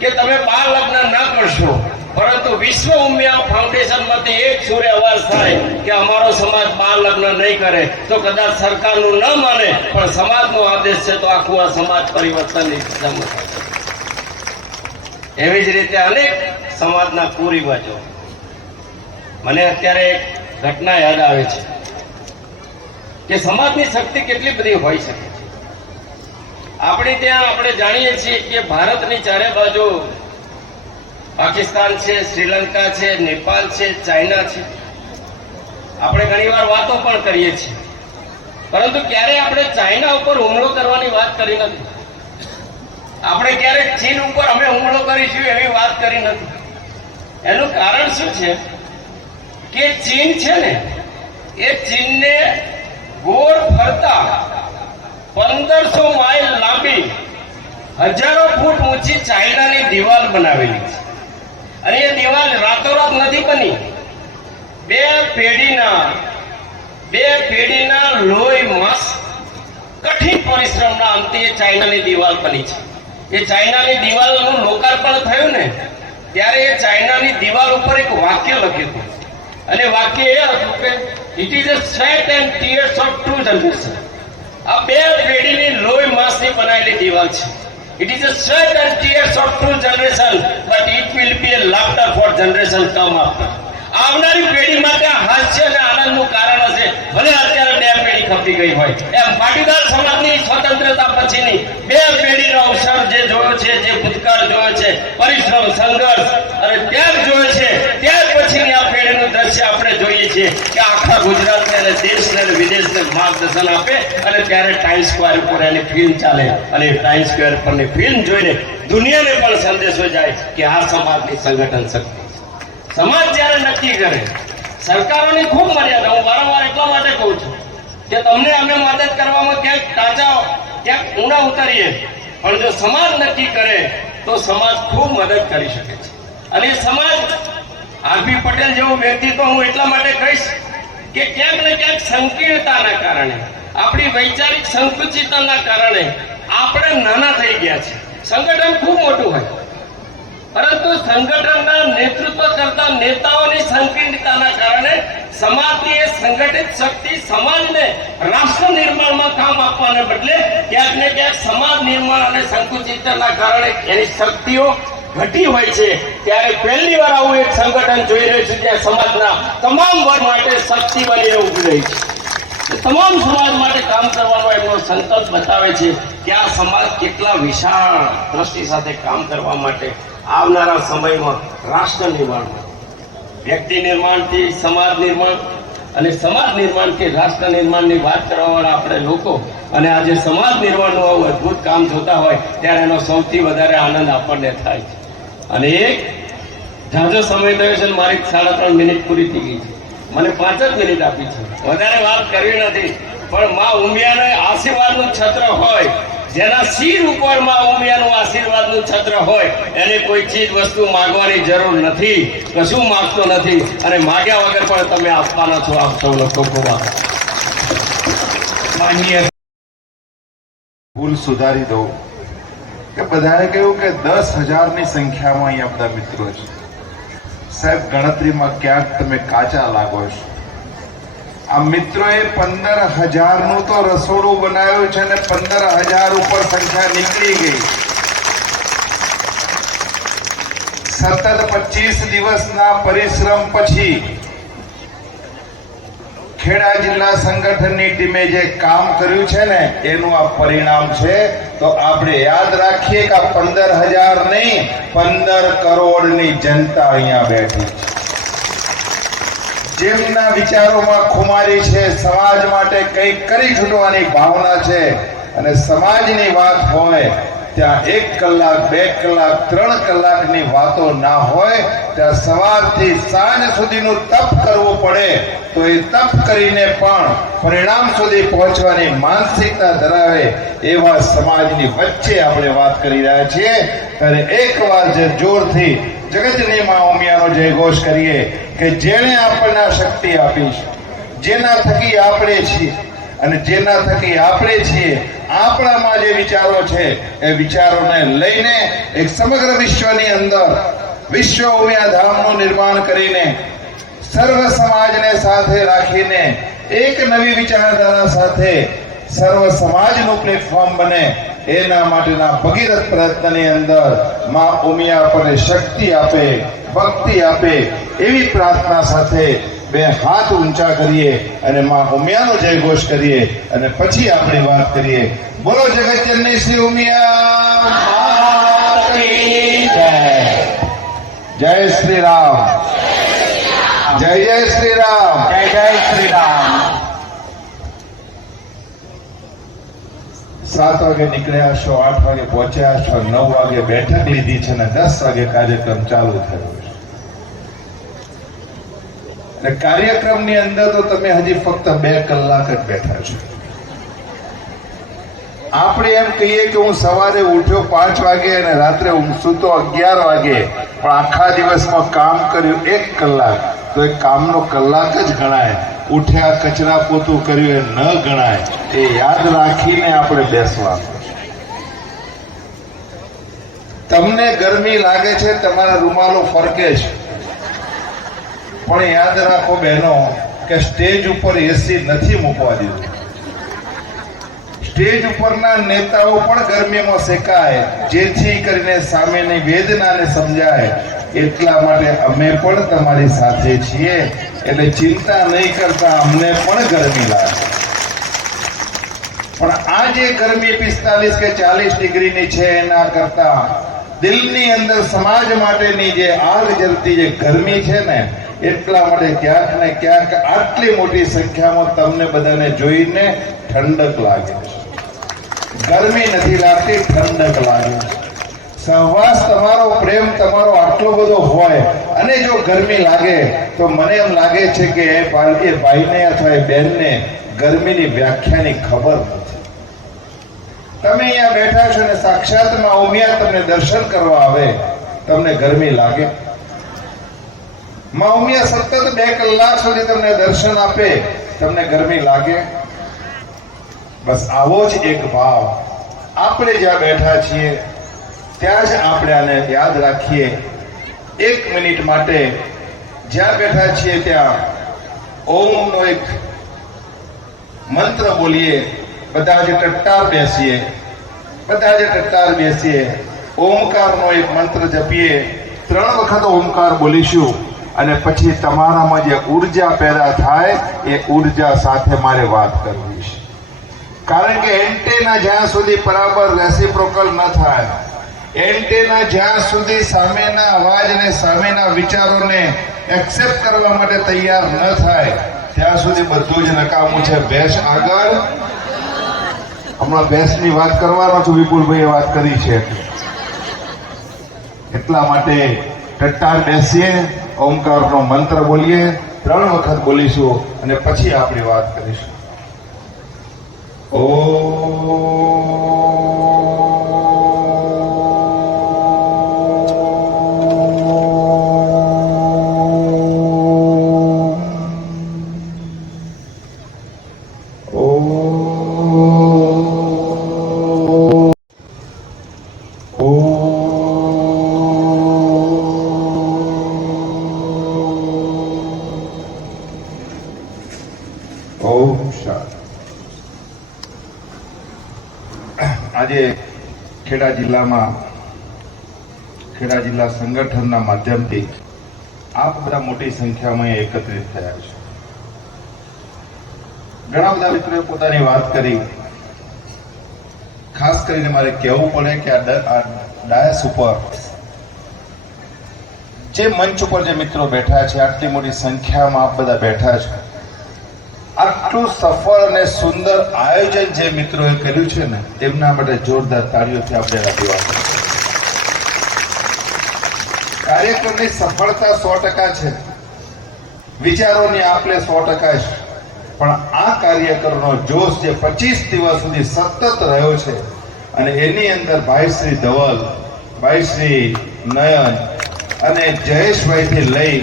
કે તમે બાળ લગ્ન ના કરશો, પરંતુ વિશ્વ ઉમિયા ફાઉન્ડેશનમાંથી એક સુરે અવાજ થાય કે અમારો સમાજ બાળ લગ્ન નહીં કરે તો કદાચ સરકારનું ન માને પણ સમાજનો આદેશ છે તો આખું આ સમાજ પરિવર્તનની દિશામાં થાય. એવી જ રીતે અનેક સમાજના કુરિવાજો. મને અત્યારે એક ઘટના યાદ આવે છે કે સમાજની શક્તિ કેટલી બધી હોઈ શકે છે. આપણે ત્યાં આપણે જાણીએ છીએ કે ભારતની ચારે બાજુ પાકિસ્તાન છે, શ્રીલંકા છે, નેપાળ છે, ચાઇના છે. આપણે ઘણીવાર વાતો પણ કરીએ છીએ, પરંતુ ક્યારેય આપણે ચાઇના ઉપર હુમલો કરવાની વાત કરી નથી. આપણે ક્યારેક ચીન ઉપર અમે હુમલો કરીશું એવી વાત કરી નથી. એનું કારણ શું છે કે ચીન છે ને એ ચીનને ગોળ ફરતા 1500 માઇલ લાંબી હજારો ફૂટ ઊંચી ચાઇનાની દિવાલ બનાવેલી છે. અને એ દિવાલ રાતોરાત નથી બની. બે પેઢીના લોહી માંસ કઠિન પરિશ્રમના અંતે એ ચાઇનાની દિવાલ બની છે. એ ચાઇનાની દિવાલનું લોકાર્પણ થયું ને ત્યારે એ ચાઇનાની દિવાલ ઉપર એક વાક્ય લખ્યું હતું અને વાક્ય એ હતું કે it is a sweat and tears of to generation. આ બે પેઢીની લોહી માંસની બનાવેલી દિવાલ છે. It is a sweat and tears of two generation, but it will be a laughter for generation come after. આવનારી પેઢી માટે હાસ્ય અને આનંદનું કારણ હશે, ભલે અત્યારે બે પેઢી ખપી ગઈ હોય. એમ પાટીદાર સમાજની સ્વતંત્રતા પછીની બે પેઢીનો અવસર જે જોયો છે, જે ભૂતકાળ જોયો છે, પરિશ્રમ, સંઘર્ષ અને ત્યાગ જોયો છે, ત્યાર પછીની આ પેઢીનું દ્રશ્ય આપણે જોઈએ છીએ કે આખા ગુજરાતને અને દેશને અને વિદેશને માર્ગદર્શન આપે. અને ત્યારે ટાઈમ્સ સ્ક્વેર ઉપર એની ફિલ્મ ચાલે અને ટાઈમ્સ સ્ક્વેર પરની ફિલ્મ જોઈને દુનિયાને પણ સંદેશો જાય કે આ સમાજની સંગઠન શક્તિ. સમાજ જ્યારે નક્કી કરે, સરકારોની ખૂબ મર્યાદા. હું વારંવાર એટલા માટે કહું છું કે તમને અમે મદદ કરવામાં ક્યાંક ટાંચા ક્યાંક ઊંડા ઉતરીએ, પણ જો સમાજ નક્કી કરે તો સમાજ ખૂબ મદદ કરી શકે છે. અને સમાજ આરબી પટેલ જેવું વ્યક્તિત્વ હું એટલા માટે કહીશ કે ક્યાંક ને ક્યાંક સંકીર્ણતાના કારણે, આપણી વૈચારિક સંકુચિતતાના કારણે આપણે નાના થઈ ગયા છે. સંગઠન ખૂબ મોટું હોય, પરંતુ સંગઠનના નેતૃત્વ કરતા નેતાઓની સંકીર્ણતાના કારણે સમાજની એ સંગઠિત શક્તિ સમાજને રાષ્ટ્ર નિર્માણમાં કામ આપવાને બદલે ક્યાંક ને ક્યાંક સમાજ નિર્માણ અને સંકુચિતતાના કારણે એની શક્તિઓ ઘટી હોય છે. ત્યારે પહેલી વાર આવું એક સંગઠન જોઈ રહ્યું છે જ્યાં સમાજના તમામ વર્ગ માટે શક્તિ બનીને ઉભી રહી છે. તમામ સમાજ માટે કામ કરવાનો એમનો સંકલ્પ બતાવે છે કે આ સમાજ કેટલા વિશાળ દ્રષ્ટિ સાથે કામ કરવા માટે આવનારા સમયમાં રાષ્ટ્ર નિર્માણમાં, વ્યક્તિ નિર્માણથી સમાજ નિર્માણ અને સમાજ નિર્માણથી રાષ્ટ્ર નિર્માણની વાત કરવાવાળા આપણે લોકો અને આજે સમાજ નિર્માણનું આવું અદભુત કામ જોતા હોય ત્યારે એનો સૌથી વધારે આનંદ આપણને થાય છે. અને એક ઝાઝો સમય થયો છે, મારી 3.5 મિનિટ પૂરી થઈ ગઈ છે. મને 5 જ મિનિટ આપી છે, વધારે વાત કરવી નથી. પણ માં ઉમિયાનો આશીર્વાદનું છત્ર હોય, જેના શિર ઉપર માં ઉમિયાનું આશીર્વાદનું છત્ર હોય, એને કોઈ ચીજ વસ્તુ માંગવાની જરૂર નથી, કશું માંગતો નથી અને માગ્યા વગર પણ તમે આપવાના છો. આપ સૌનો ખૂબ ખૂબ આભાર. માનનીય ભૂલ સુધારી દઉં કે બધાએ કહ્યું કે 10,000ની સંખ્યામાં અહીંયા બધા મિત્રો છે. સાહેબ, ગણતરીમાં ક્યાંક તમે કાચા લાગો છો. આ મિત્રોએ 15,000નું તો રસોડું બનાવ્યું છે ને 15,000 ઉપર સંખ્યા નીકળી ગઈ. સતત 25 દિવસના પરિશ્રમ પછી ખેડા જિલ્લા સંગઠનની ટીમે જે કામ કર્યું છે ને એનું આ પરિણામ છે. તો આપણે યાદ રાખીએ કે 15,000 નહીં, 15 કરોડની જનતા અહીંયા બેઠી છે. જેમના વિચારોમાં ખુમારી છે, સમાજ માટે કંઈક કરી છૂટવાની ભાવના છે અને સમાજની વાત હોય ત્યાં 1 કલાક, 2 કલાક, 3 કલાકની વાતો ના હોય, ત્યાં સવારથી સાંજ સુધીનું તપ કરવું પડે તો એ તપ કરીને પણ પરિણામ સુધી પહોંચવાની માનસિકતા ધરાવે એવા સમાજની વચ્ચે આપણે વાત કરી રહ્યા છીએ. ત્યારે એકવાર જે જોરથી જગતની મા ઉમિયાનો જયઘોષ કરીએ કે જેણે આપણને શક્તિ આપી છે, જેના થકી આપણે છીએ અને જેના થકી આપણે છીએ, આપણામાં જે વિચારો છે એ વિચારોને લઈને એક સમગ્ર વિશ્વની અંદર વિશ્વ ઉમિયા ધામનું નિર્માણ કરીને સર્વ સમાજને સાથે રાખીને એક નવી વિચારધારા સાથે સર્વ સમાજનું પ્લેટફોર્મ બને એના માટેના ભગીરથ પ્રયત્નની અંદર માં ઉમિયા આપણને શક્તિ આપે, ભક્તિ આપે એવી પ્રાર્થના સાથે બે હાથ ઊંચા કરીએ અને માં ઉમિયાનો જયઘોષ કરીએ અને પછી આપણે વાત કરીએ. બોલો જગતજનની શ્રી ઉમિયા માત કી જય. જય શ્રી રામ. જય જય શ્રી રામ. જય જય શ્રી રામ. 7 વાગે નીકળ્યા છો, 8 વાગે પહોંચ્યા છો, 9 વાગે બેઠક લીધી છે અને 10 વાગે કાર્યક્રમ ચાલુ થયો છે. અને કાર્યક્રમની અંદર તો તમે હજી ફક્ત 2 કલાક જ બેઠા છો. આપણે એમ કહીએ કે હું સવારે ઉઠ્યો 5 વાગે અને રાત્રે સૂતો 11 વાગે, પણ આખા દિવસમાં કામ કર્યું 1 કલાક, તો એ કામનો કલાક જ ગણાય. ઉઠ્યા, કચરા પોતું કર્યું એ ન ગણાય. એ યાદ રાખીને આપણે બેસવાનું. તમને ગરમી લાગે છે, તમારા રૂમાલો ફરકે છે, પણ યાદ રાખો બહેનો કે સ્ટેજ ઉપર એસી નથી મૂકવા દીધું. સ્ટેજ ઉપરના નેતાઓ પણ ગરમીમાં શેકાય, જેથી કરીને સામેની વેદનાને સમજાય. એટલા માટે અમે પણ તમારી સાથે છીએ, એટલે ચિંતા નહીં કરતા. અમને પણ ગરમી લાગે, પણ આ જે ગરમી 45 કે 40 ડિગ્રીની છે એના કરતા દિલની અંદર સમાજ માટેની જે આગ જલતી જે ગરમી છે ને, એટલા માટે ક્યાંક ને ક્યાંક આટલી મોટી સંખ્યામાં તમને બધાને જોઈને ઠંડક લાગે છે. ગરમી નથી લાગતી, ઠંડક લાગે છે. સહવાસ તમારો, પ્રેમ તમારો આટલો બધો હોય અને જો ગરમી લાગે તો મને એમ લાગે છે કે એ ભાઈને અથવા એ બહેનને ગરમીની વ્યાખ્યાની ખબર નથી. તમે અહીંયા બેઠા છો ને સાક્ષાત માં ઉમિયા તમને દર્શન કરવા આવે, તમને ગરમી લાગે? માં ઉમિયા સતત 2 કલાક સુધી તમને દર્શન આપે, તમને ગરમી લાગે? બસ આવો જ એક ભાવ આપણે જ્યાં બેઠા છીએ ત્યાં જ આપણે આને યાદ રાખીએ. 1 મિનિટ માટે જ્યાં બેઠા છીએ ત્યાં ઓમનો એક મંત્ર બોલીએ. બધા જ ટટ્ટાર બેસીએ, બધા જ ટટ્ટાર બેસીએ. ઓમકારનો એક મંત્ર જપીએ. 3 વખત ઓમકાર બોલીશું અને પછી તમારામાં જે ઉર્જા પેદા થાય એ ઉર્જા સાથે મારે વાત કરવી છે. કારણ કે એન્ટેના જ્યાં સુધી બરાબર રેસિપ્રોકલ ન થાય, એન્ટેના જ્યાં સુધી સામેના અવાજને, સામેના વિચારોને એક્સેપ્ટ કરવા માટે તૈયાર ન થાય, ત્યાં સુધી બધું જ નકામું છે. ભેંસ આગળ, હમણાં ભેંસની વાત કરવાનો છું, વિપુલભાઈએ વાત કરી છે. એટલા માટે ટટ્ટાર બેસીએ, ઓમકારનો મંત્ર બોલીએ, 3 વખત બોલીશું અને પછી આપણી વાત કરીશું. ઓમ શાંતિ. આજે ખેડા જિલ્લામાં, ખેડા જિલ્લા સંગઠનના માધ્યમથી આપ બધા મોટી સંખ્યામાં એકત્રિત થયા છે. ઘણા બધા મિત્રોએ પોતાની વાત કરી. ખાસ કરીને મારે કહેવું પડે કે આ ડાયસ ઉપર, જે મંચ ઉપર જે મિત્રો બેઠા છે, આટલી મોટી સંખ્યામાં આપ બધા બેઠા છો, આટલું સફળ અને સુંદર આયોજન જે મિત્રોએ કર્યું છે ને, તેમના માટે જોરદાર તાળીઓથી આપણે આપીએ. કાર્યક્રમની સફળતા 100% છે, વિચારોની આપલે 100% છે, પણ આ કાર્યક્રમનો જોશ જે 25 દિવસ સુધી સતત રહ્યો છે અને એની અંદર ભાઈ શ્રી ધવલ, ભાઈ શ્રી નયન અને જયેશભાઈથી લઈ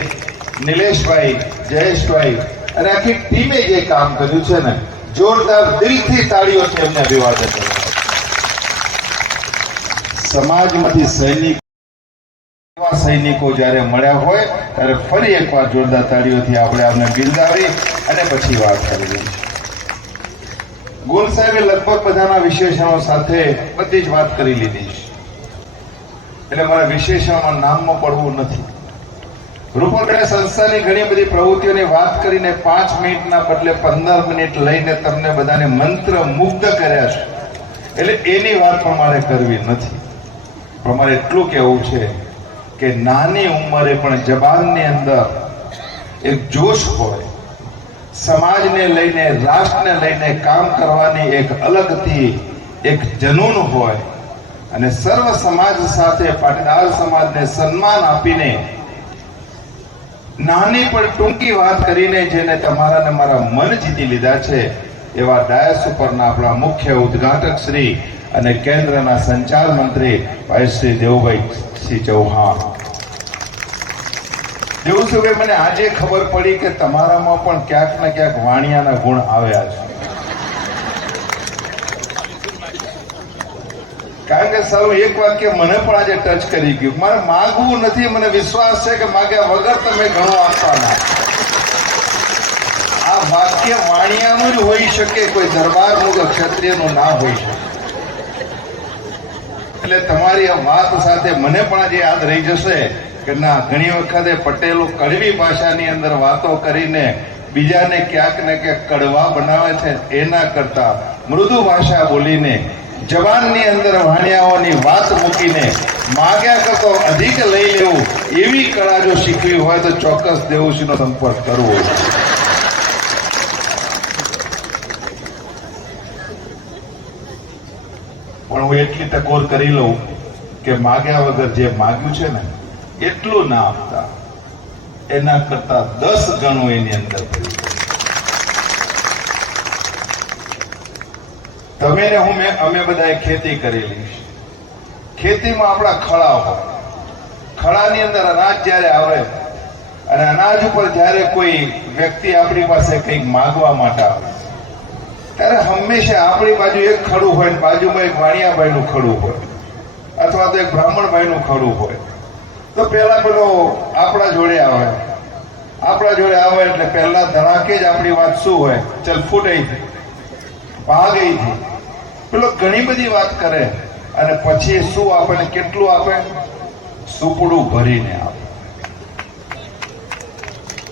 નિલેશભાઈ, જયેશભાઈ અને આખી ટીમે જે કામ કર્યું છે ને, જોરદાર દિલથી તાળીઓથી એમને અભિવાદન કર્યું. સમાજમાંથી સૈનિક એવા સૈનિકો જ્યારે મળ્યા હોય ત્યારે ફરી એકવાર જોરદાર તાળીઓથી આપણે આમને બિરદાવી અને પછી વાત કરવી છે. ગોલ સાહેબે લગભગ બધાના વિશેષણો સાથે બધી જ વાત કરી લીધી છે, એટલે મારે વિશેષણમાં નામમાં પડવું નથી. રૂપકને સંસ્થાની ઘણી બધી પ્રવૃત્તિઓની વાત કરીને 5 મિનિટના બદલે 15 મિનિટ લઈને તમને બધાને મંત્ર મુગ્ધ કર્યા છે, એટલે એની વાત પણ મારે કરવી નથી. પણ મારે એટલું કહેવું છે કે નાની ઉંમરે પણ જબાનની અંદર એક જોશ હોય, સમાજને લઈને રાષ્ટ્રને લઈને કામ કરવાની એક અલગથી એક જનૂન હોય, અને સર્વ સમાજ સાથે પાટીદાર સમાજને સન્માન આપીને નાની પણ ટૂંકી વાત કરીને જેને તમારા ને મારા મન જીતી લીધા છે એવા ડાયસ ઉપરના આપણા મુખ્ય ઉદ્ઘાટક શ્રી અને કેન્દ્રના સંચાર મંત્રી ભાઈ શ્રી દેવુભાઈ સિંહ ચૌહાણ. દેવુભાઈ, મને આજે ખબર પડી કે તમારામાં પણ ક્યાંક ને ક્યાંક વાણિયાના ગુણ આવ્યા છે. કારણ કે સારું એક વાક્ય મને પણ આજે ટચ કરી ગયું. મારે માગવું નથી, મને વિશ્વાસ છે કે માગ્યા વગર તમે ઘણું આપવાના. આ વાક્ય વાણિયાનું જ હોઈ શકે, કોઈ દરબારનું કે ક્ષત્રિયનું ના હોઈ શકે. એટલે તમારી આ વાત સાથે મને પણ આજે યાદ રહી જશે કે ના, ઘણી વખતે પટેલો કડવી ભાષાની અંદર વાતો કરીને બીજાને ક્યાંક ને ક્યાંક કડવા બનાવે છે, એના કરતા મૃદુ ભાષા બોલીને જવાનની અંદર વાણિયાઓની વાત મૂકીને માગ્યા કરતો અધિક લઈ લેવું, એવી કળા જો શીખવી હોય તો ચોક્કસ દેવુસિંહનો સંપર્ક કરવો. પણ હું એટલી ટકોર કરી લઉં કે માગ્યા વગર જે માગ્યું છે ને એટલું ના આપતા, એના કરતા 10 ગણું એની અંદર ભર્યું. તમે ને હું અમે બધાએ ખેતી કરેલી છે. ખેતીમાં આપણા ખળા હોય, ખળાની અંદર અનાજ જ્યારે આવે અને અનાજ ઉપર જ્યારે કોઈ વ્યક્તિ આપણી પાસે કંઈક માગવા માટે આવે ત્યારે હંમેશા આપણી બાજુ એક ખડું હોય ને બાજુમાં એક વાણિયાભાઈનું ખડું હોય, અથવા તો એક બ્રાહ્મણભાઈનું ખડું હોય. તો પહેલા પેલો આપણા જોડે આવે એટલે પહેલા ધડાકે જ આપણી વાત શું હોય, ચલ ફૂટ ભાગ અહીંથી. પેલો ઘણી બધી વાત કરે અને પછી શું આપે ને કેટલું આપે, સુપડું ભરીને આપે.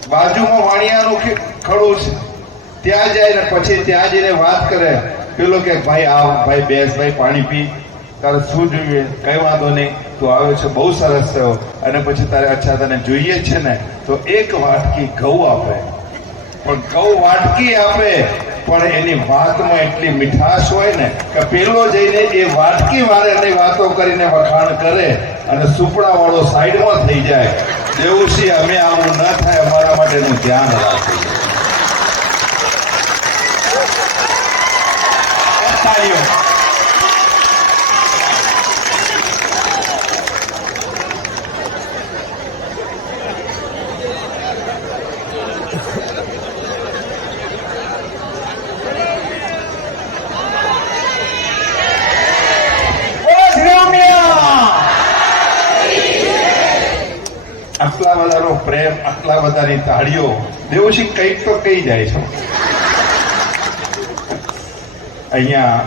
બાજુમાં વાણિયાનું ખડું છે, ત્યાં જાય ને પછી ત્યાં જઈને વાત કરે. પેલો કે ભાઈ આવ, ભાઈ બેસ, ભાઈ પાણી પી, તારે શું જોઈએ, કઈ વાંધો નહીં, તું આવ્યો છે બહુ સરસ થયો. અને પછી તારે અચ્છા તને જોઈએ છે ને તો એક વાટકી ઘઉં આપે. પણ ઘઉં વાટકી આપે પણ એની વાતમાં એટલી મીઠાશ હોય ને કે પેલો જઈને એ વાટકી વાળાની વાતો કરીને વખાણ કરે અને સુપડા વાળો સાઈડમાં થઈ જાય. દેવુસિંહ, અમે આવું ન થાય અમારા માટેનું ધ્યાન રાખીએ. આટલા બધાનો પ્રેમ, આટલા બધાની તાળીઓ, દેવુસિંહ કંઈક તો કહી જાય છે. અહીંયા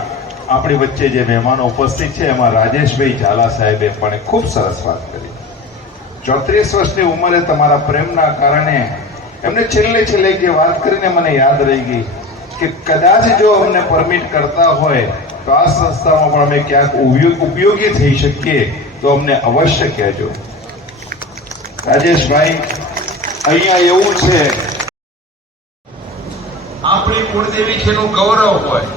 આપણી વચ્ચે જે મહેમાનો ઉપસ્થિત છે એમાં રાજેશભાઈ ઝાલા સાહેબે પણ ખૂબ સરસ વાત કરી. 34 વર્ષની ઉંમરે તમારા પ્રેમના કારણે એમને છેલ્લે જે વાત કરીને મને યાદ રહી ગઈ કે કદાચ જો અમને પરમિટ કરતા હોય તો આ સંસ્થામાં પણ અમે ક્યાંક ઉપયોગી થઈ શકીએ તો અમને અવશ્ય કહેજો. રાજેશભાઈ, અહીંયા એવું છે, આપણી કુળદેવી છે એનું ગૌરવ હોય.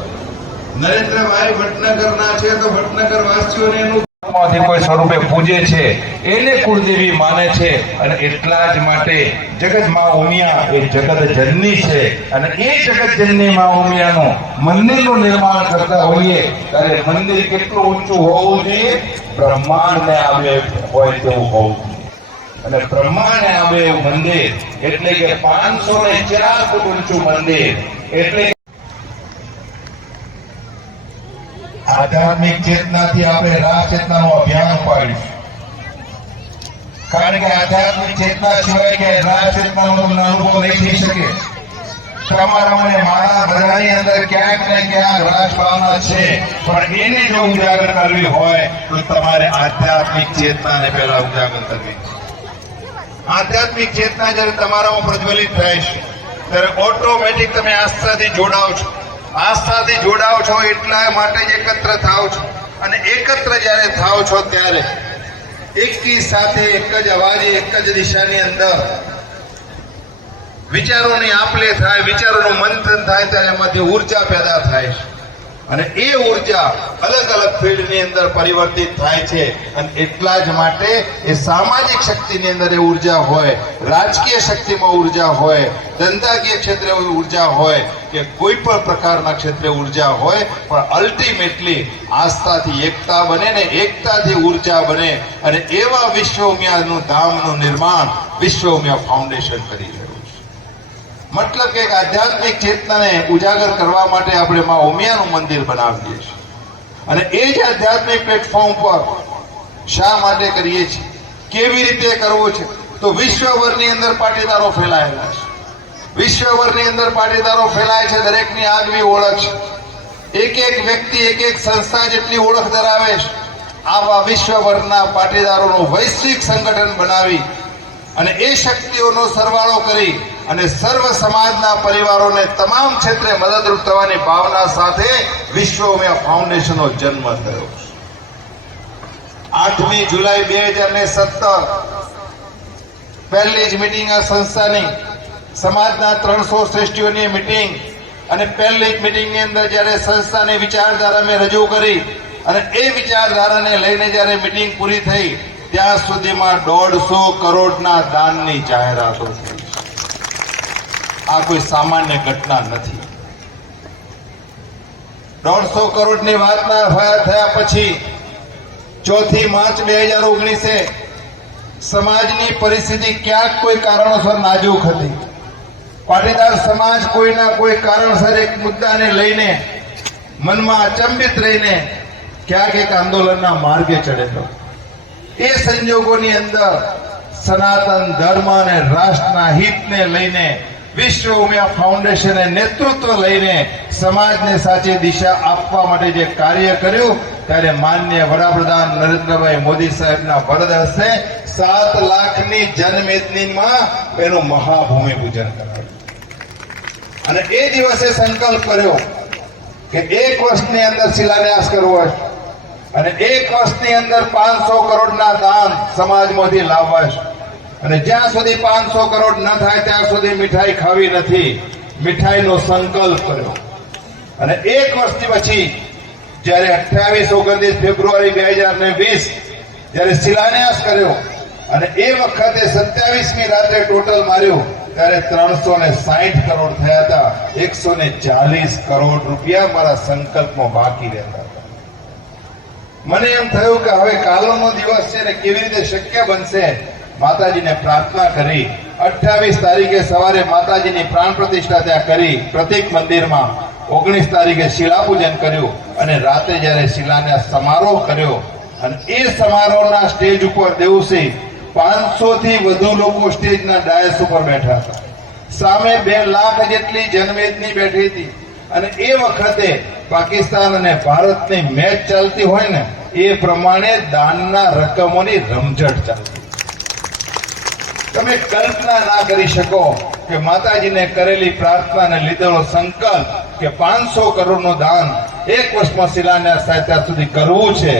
નરેન્દ્રભાઈ વડનગરના છે તો વડનગર વાસીઓને એનું કોઈ સ્વરૂપે પૂજે છે, એને કુળદેવી માને છે. અને એટલા જ માટે જગત માં ઉમિયા એ જગત જનની છે, અને એ જગત જનની માં ઉમિયાનું મંદિરનું નિર્માણ કરતા હોઈએ ત્યારે મંદિર કેટલું ઊંચું હોવું જોઈએ, બ્રહ્માંડને આવે હોય તેવું હોવું જોઈએ. અને બ્રહ્માંડને આવે એવું મંદિર એટલે કે 504 ફૂટ ઊંચું મંદિર. એટલે આધ્યાત્મિક ચેતનાથી આપણે રાહ ચેતનાનું અભિયાન ઉપાડીશું. કારણ કે આધ્યાત્મિક ચેતના સિવાય કે રાજ ચેતનાનો તમને અનુભવ નહીં થઈ શકે. તમારા મને મારા બધાની અંદર ક્યાંક ને ક્યાંક રાજ ભાવના છે, પણ એને જો ઉજાગર કરવી હોય તો તમારે આધ્યાત્મિક ચેતનાને પહેલા ઉજાગર કરવી. આધ્યાત્મિક ચેતના જ્યારે તમારામાં પ્રજ્વલિત થાય છે ત્યારે ઓટોમેટિક તમે આસ્થાથી જોડાવ છો. આસ્થાથી જોડાવ છો એટલા માટે જ એકત્ર થાવ છો, અને એકત્ર જ્યારે થાવ છો ત્યારે એકી સાથે એક જ અવાજે એક જ દિશાની અંદર વિચારોની આપ-લે થાય, વિચારોનું મંથન થાય ત્યારે એમાંથી ઉર્જા પેદા થાય છે, અને એ ઉર્જા અલગ અલગ ફિલ્ડની અંદર પરિવર્તિત થાય છે. અને એટલા જ માટે એ સામાજિક શક્તિની અંદર એ ઉર્જા હોય, રાજકીય શક્તિમાં ઉર્જા હોય, ધંધાકીય ક્ષેત્રે ઉર્જા હોય કે કોઈ પણ પ્રકારના ક્ષેત્રે ઉર્જા હોય, પણ અલ્ટિમેટલી આસ્થાથી એકતા બને ને એકતાથી ઉર્જા બને, અને એવા વિશ્વ ઉમિયાનું ધામનું નિર્માણ વિશ્વ ઉમિયા ફાઉન્ડેશન કરી રહ્યું છે. મતલબ કે એક આધ્યાત્મિક ચેતનાને ઉજાગર કરવા માટે આપણે માં ઉમિયાનું મંદિર બનાવીએ છીએ, અને એ જ આધ્યાત્મિક પ્લેટફોર્મ પર શા માટે કરીએ છીએ, કેવી રીતે કરવું છે, તો વિશ્વભરની અંદર પાટીદારો ફેલાયેલા છે. વિશ્વભરની અંદર પાટીદારો ફેલાય છે, દરેકની આગવી ઓળખ છે. એક એક વ્યક્તિ એક એક સંસ્થા જેટલી ઓળખ ધરાવે છે. આવા વિશ્વભરના પાટીદારોનું વૈશ્વિક સંગઠન બનાવી અને એ શક્તિઓનો સરવાળો કરી અને સર્વ સમાજના પરિવારોને તમામ ક્ષેત્રે મદદરૂપ થવાની ભાવના સાથે વિશ્વ ઉમિયા ફાઉન્ડેશનનો જન્મ થયો છે. 8મી જુલાઈ 2017 પહેલી જ મિટિંગ આ સંસ્થાની સમાજના 300 શ્રેષ્ઠીઓની મિટિંગ, અને પહેલી જ મિટિંગની અંદર જ્યારે સંસ્થાની વિચારધારા મેં રજૂ કરી અને એ વિચારધારાને લઈને જ્યારે મિટિંગ પૂરી થઈ ત્યાં સુધીમાં 150 કરોડના દાનની જાહેરાતો થઈ. આ કોઈ સામાન્ય ઘટના નથી. 150 કરોડની વાતના થયા પછી 4 માર્ચ 2019 સમાજની પરિસ્થિતિ ક્યાંક કોઈ કારણોસર નાજુક હતી. પાટીદાર સમાજ કોઈના કોઈ કારણસર એક મુદ્દાને લઈને મનમાં અચંબિત રહીને ક્યાંક એક આંદોલનના માર્ગે ચડેલો. એ સંજોગોની અંદર સનાતન ધર્મ અને રાષ્ટ્રના હિતને લઈને વિશ્વ ઉમિયા ફાઉન્ડેશને નેતૃત્વ લઈને સમાજને સાચી દિશા આપવા માટે જે કાર્ય કર્યું, ત્યારે માનનીય વડાપ્રધાન નરેન્દ્રભાઈ મોદી સાહેબના વરદ હસ્તે 7 લાખની જનમેદનીમાં એનું મહાભૂમિ પૂજન કરાયું. અને એ દિવસે સંકલ્પ કર્યો કે 1 વર્ષની અંદર શિલાન્યાસ કરવો છે, અને 1 વર્ષની અંદર 500 કરોડના દાન સમાજમાંથી લાવવા છે, અને જ્યાં સુધી 500 કરોડ ન થાય ત્યાં સુધી મીઠાઈ ખાવી નથી. મીઠાઈનો સંકલ્પ કર્યો, અને 1 વર્ષથી પછી જ્યારે 28-29 ફેબ્રુઆરી 2020 જ્યારે શિલાન્યાસ કર્યો, અને એ વખતે 27મી રાત્રે ટોટલ માર્યું ત્યારે 360 કરોડ થયા હતા. 140 કરોડ રૂપિયા મારા સંકલ્પમાં બાકી રહેતા હતા. મને એમ થયું કે હવે કાલનો દિવસ છે ને કેવી રીતે શક્ય બનશે. માતાજીને પ્રાર્થના કરી 28 તારીખે સવારે માતાજીની પ્રાણ પ્રતિષ્ઠા ત્યાં કરી પ્રતિક મંદિરમાં. 19 તારીખે શિલાપૂજન કર્યું, અને રાતે જ્યારે શિલાન્યાસ સમારોહ કર્યો, અને એ સમારોહના સ્ટેજ ઉપર દિવસે 500 થી વધુ લોકો સ્ટેજના ડાયસ ઉપર બેઠા હતા. સામે 2 લાખ જેટલી જનમેદની બેઠી હતી, અને એ વખતે પાકિસ્તાન અને ભારતની મેચ ચાલતી હોય ને એ પ્રમાણે દાનના રકમોની રમઝટ ચાલતી. તમે કલ્પના ના કરી શકો કે માતાજીને કરેલી પ્રાર્થનાને લીધેલો સંકલ્પ કે 500 કરોડનું દાન 1 વર્ષમાં શિલાન્યાસ થાય ત્યાં સુધી કરવું છે,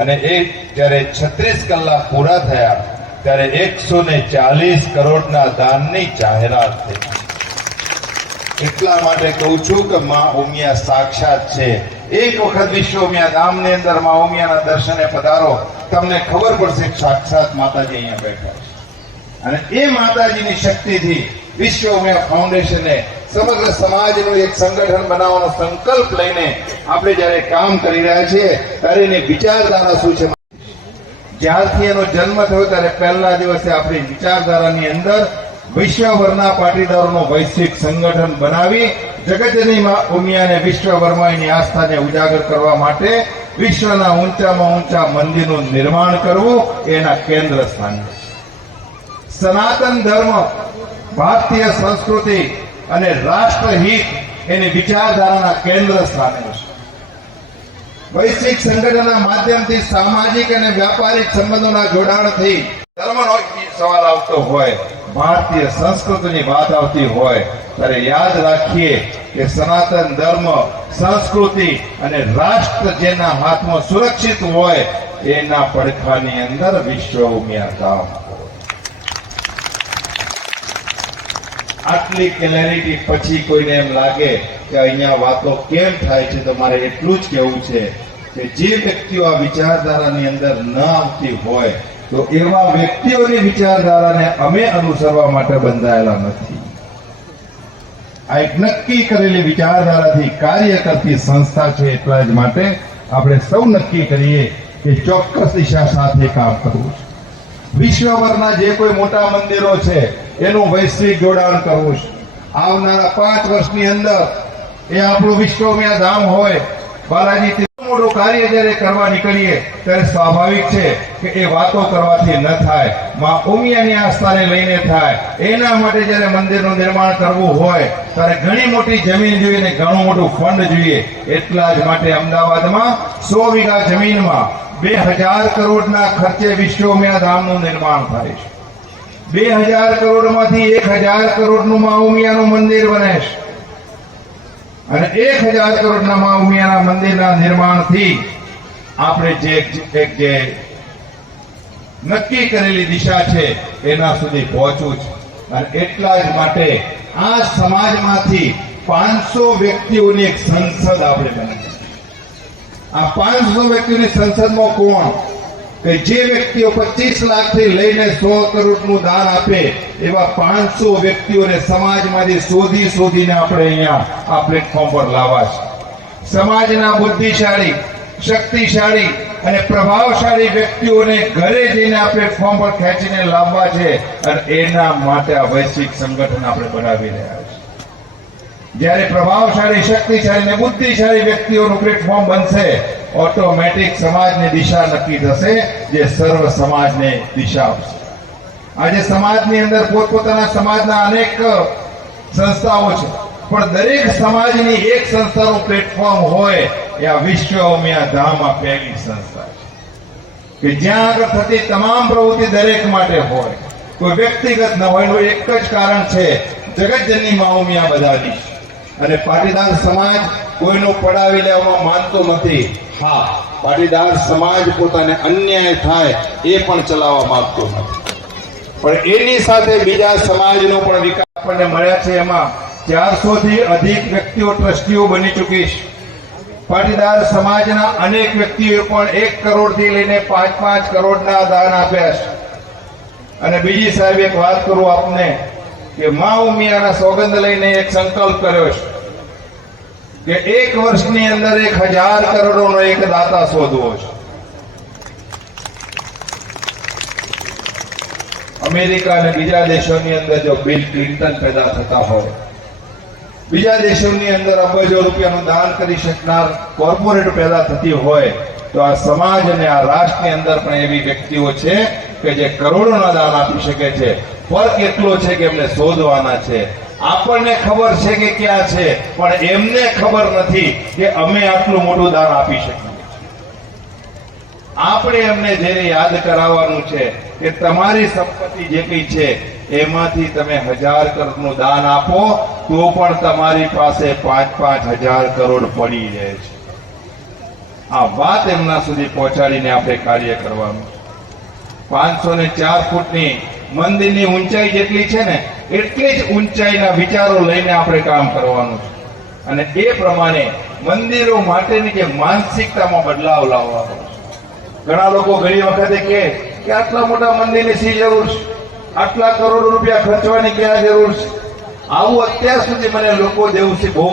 અને એ જ્યારે 36 કલાક પૂરા થયા ત્યારે 140 કરોડના દાનની જાહેરાત થઈ. એટલા માટે કહું છું કે માં ઉમિયા સાક્ષાત છે. એક વખત વિશ્વ ઉમિયા ધામની અંદર માં ઉમિયાના દર્શને પધારો, તમને ખબર પડશે કે સાક્ષાત માતાજી અહીંયા બેઠા છે. અને એ માતાજીની શક્તિથી વિશ્વ ઉમિયા ફાઉન્ડેશને સમગ્ર સમાજનું એક સંગઠન બનાવવાનો સંકલ્પ લઈને આપણે જ્યારે કામ કરી રહ્યા છીએ ત્યારે એની વિચારધારા શું છે. જ્યારથી એનો જન્મ થયો ત્યારે પહેલા દિવસે આપણી વિચારધારાની અંદર વિશ્વભરના પાટીદારોનું વૈશ્વિક સંગઠન બનાવી જગતજનની માં ઉમિયાને વિશ્વભરમાં એની આસ્થાને ઉજાગર કરવા માટે વિશ્વના ઊંચામાં ઊંચા મંદિરનું નિર્માણ કરવું એના કેન્દ્ર સ્થાન છે. સનાતન ધર્મ, ભારતીય સંસ્કૃતિ અને રાષ્ટ્રહિત એની વિચારધારાના કેન્દ્ર સ્થાને છે. વૈશ્વિક સંગઠનના માધ્યમથી સામાજિક અને વ્યાપારિક સંબંધોના જોડાણથી ધર્મનો સવાલ આવતો હોય, ભારતીય સંસ્કૃતિની વાત આવતી હોય, ત્યારે યાદ રાખીએ કે સનાતન ધર્મ, સંસ્કૃતિ અને રાષ્ટ્ર જેના હાથમાં સુરક્ષિત હોય એના પડખાની અંદર વિશ્વ ઉમિયા ધામ. આટલી ક્લેરિટી પછી કોઈને એમ લાગે કે અહીંયા વાતો કેમ થાય છે, તો મારે એટલું જ કહેવું છે કે જે વ્યક્તિઓ આ વિચારધારાની અંદર ન આવતી હોય તો એવા વ્યક્તિઓની વિચારધારાને અમે અનુસરવા માટે બંધાયેલા નથી. આ એક નક્કી કરેલી વિચારધારાથી કાર્ય કરતી સંસ્થા છે. એટલા જ માટે આપણે સૌ નક્કી કરીએ કે ચોક્કસ દિશા સાથે કામ કરવું છે. વિશ્વભરના જે કોઈ મોટા મંદિરો છે એનું વૈશ્વિક જોડાણ કરવું છે. આવનારા 5 વર્ષની અંદર એ આપણું વિશ્વમય ધામ હોય, બાલાજી મોટું કાર્ય જ્યારે કરવા નીકળીએ ત્યારે સ્વાભાવિક છે કે એ વાતો કરવાથી ન થાય, માં ઉમિયાની આસ્થાને લઈને થાય. એના માટે જ્યારે મંદિરનું નિર્માણ કરવું હોય ત્યારે ઘણી મોટી જમીન જોઈએ ને ઘણું મોટું ફંડ જોઈએ. એટલા જ માટે અમદાવાદમાં 100 વીઘા જમીનમાં 2000 કરોડના ખર્ચે વિશ્વમય ધામનું નિર્માણ થાય છે. 2000 કરોડમાંથી 1000 કરોડનું માં ઉમિયાનું મંદિર બને છે અને 1000 કરોડના માં ઉમિયાના મંદિરના નિર્માણથી આપણે જે નક્કી કરેલી દિશા છે એના સુધી પહોંચવું છે. અને એટલા જ માટે આ સમાજમાંથી 500 વ્યક્તિઓની એક સંસદ આપણે બનાવી. આ 500 વ્યક્તિઓની સંસદમાં કોણ? કે જે વ્યક્તિઓ 25 લાખથી લઈને 100 કરોડનું દાન આપે એવા 500 વ્યક્તિઓને સમાજમાંથી શોધીને આપણે અહીંયા આ પ્લેટફોર્મ પર લાવવા છે. સમાજના બુદ્ધિશાળી, શક્તિશાળી અને પ્રભાવશાળી વ્યક્તિઓને ઘરે જઈને આ પ્લેટફોર્મ પર ખેંચીને લાવવા છે. અને એના માટે આ વૈશ્વિક સંગઠન આપણે બનાવી રહ્યા છીએ. જ્યારે પ્રભાવશાળી, શક્તિશાળી અને બુદ્ધિશાળી વ્યક્તિઓનું પ્લેટફોર્મ બનશે, ઓટોમેટિક સમાજની દિશા નક્કી થશે, જે સર્વ સમાજને દિશા આપશે. આજે સમાજની અંદર પોતપોતાના સમાજના અનેક સંસ્થાઓ છે, પણ દરેક સમાજની એક સંસ્થાનું પ્લેટફોર્મ હોય એ આ વિશ્વ ઉમિયા ધામ આ પહેલી સંસ્થા છે કે જ્યાં આગળ થતી તમામ પ્રવૃત્તિ દરેક માટે હોય, કોઈ વ્યક્તિગત ન હોય. એનું એક જ કારણ છે, જગતજનની મા ઉમિયા બધાની. અને પાટીદાર સમાજ કોઈનું પડાવી લેવામાં માનતો નથી. હા, પાટીદાર સમાજ પોતાને અન્યાય થાય એ પણ ચલાવવા માંગતો નથી, પણ એની સાથે બીજા સમાજનો પણ વિકાસ આપણને મળ્યા છે. એમાં 400 થી અધિક વ્યક્તિઓ ટ્રસ્ટીઓ બની ચૂકી છે. પાટીદાર સમાજના અનેક વ્યક્તિઓએ પણ 1 કરોડથી લઈને 5-5 કરોડના દાન આપ્યા છે. અને બીજી સાહેબ એક વાત કરું આપને કે મા ઉમિયાના સોગંદ લઈને એક સંકલ્પ કર્યો છે કે 1 વર્ષની અંદર 1000 કરોડનો એક દાતા શોધવો છે. અમેરિકા અને બીજા દેશોની અંદર જો બિલ ક્લિન્ટન પેદા થતા હોય, બીજા દેશોની અંદર અબજો રૂપિયાનું દાન કરી શકનાર કોર્પોરેટ પેદા થતી હોય, તો આ સમાજ અને આ રાષ્ટ્રની અંદર પણ એવી વ્યક્તિઓ છે કે જે કરોડોના દાન આપી શકે છે. ફરક એટલો છે કે એમને શોધવાના છે. આપણને ખબર છે કે ક્યાં છે, પણ એમને ખબર નથી કે અમે આટલું મોટું દાન આપી શકીએ. આપણે એમને જેને યાદ કરાવવાનું છે કે તમારી સંપત્તિ જે કઈ છે એમાંથી તમે 1000 કરોડનું દાન આપો તો પણ તમારી પાસે 5-5 હજાર કરોડ પડી રહે છે. આ વાત એમના સુધી પહોંચાડીને આપણે કાર્ય કરવાનું. 504 ફૂટની મંદિરની ઊંચાઈ જેટલી છે ને એટલી જ ઊંચાઈના વિચારો લઈને આપણે કામ કરવાનું છે. અને એ પ્રમાણે મંદિરો માટેની જે માનસિકતામાં બદલાવ લાવવાનો છે. ઘણા લોકો ઘણી વખતે કહે કે આટલા મોટા મંદિરની શી જરૂર છે, આટલા કરોડ રૂપિયા ખર્ચવાની ક્યાં જરૂર છે. આવું અત્યાર સુધી મને લોકો દેવસી બહુ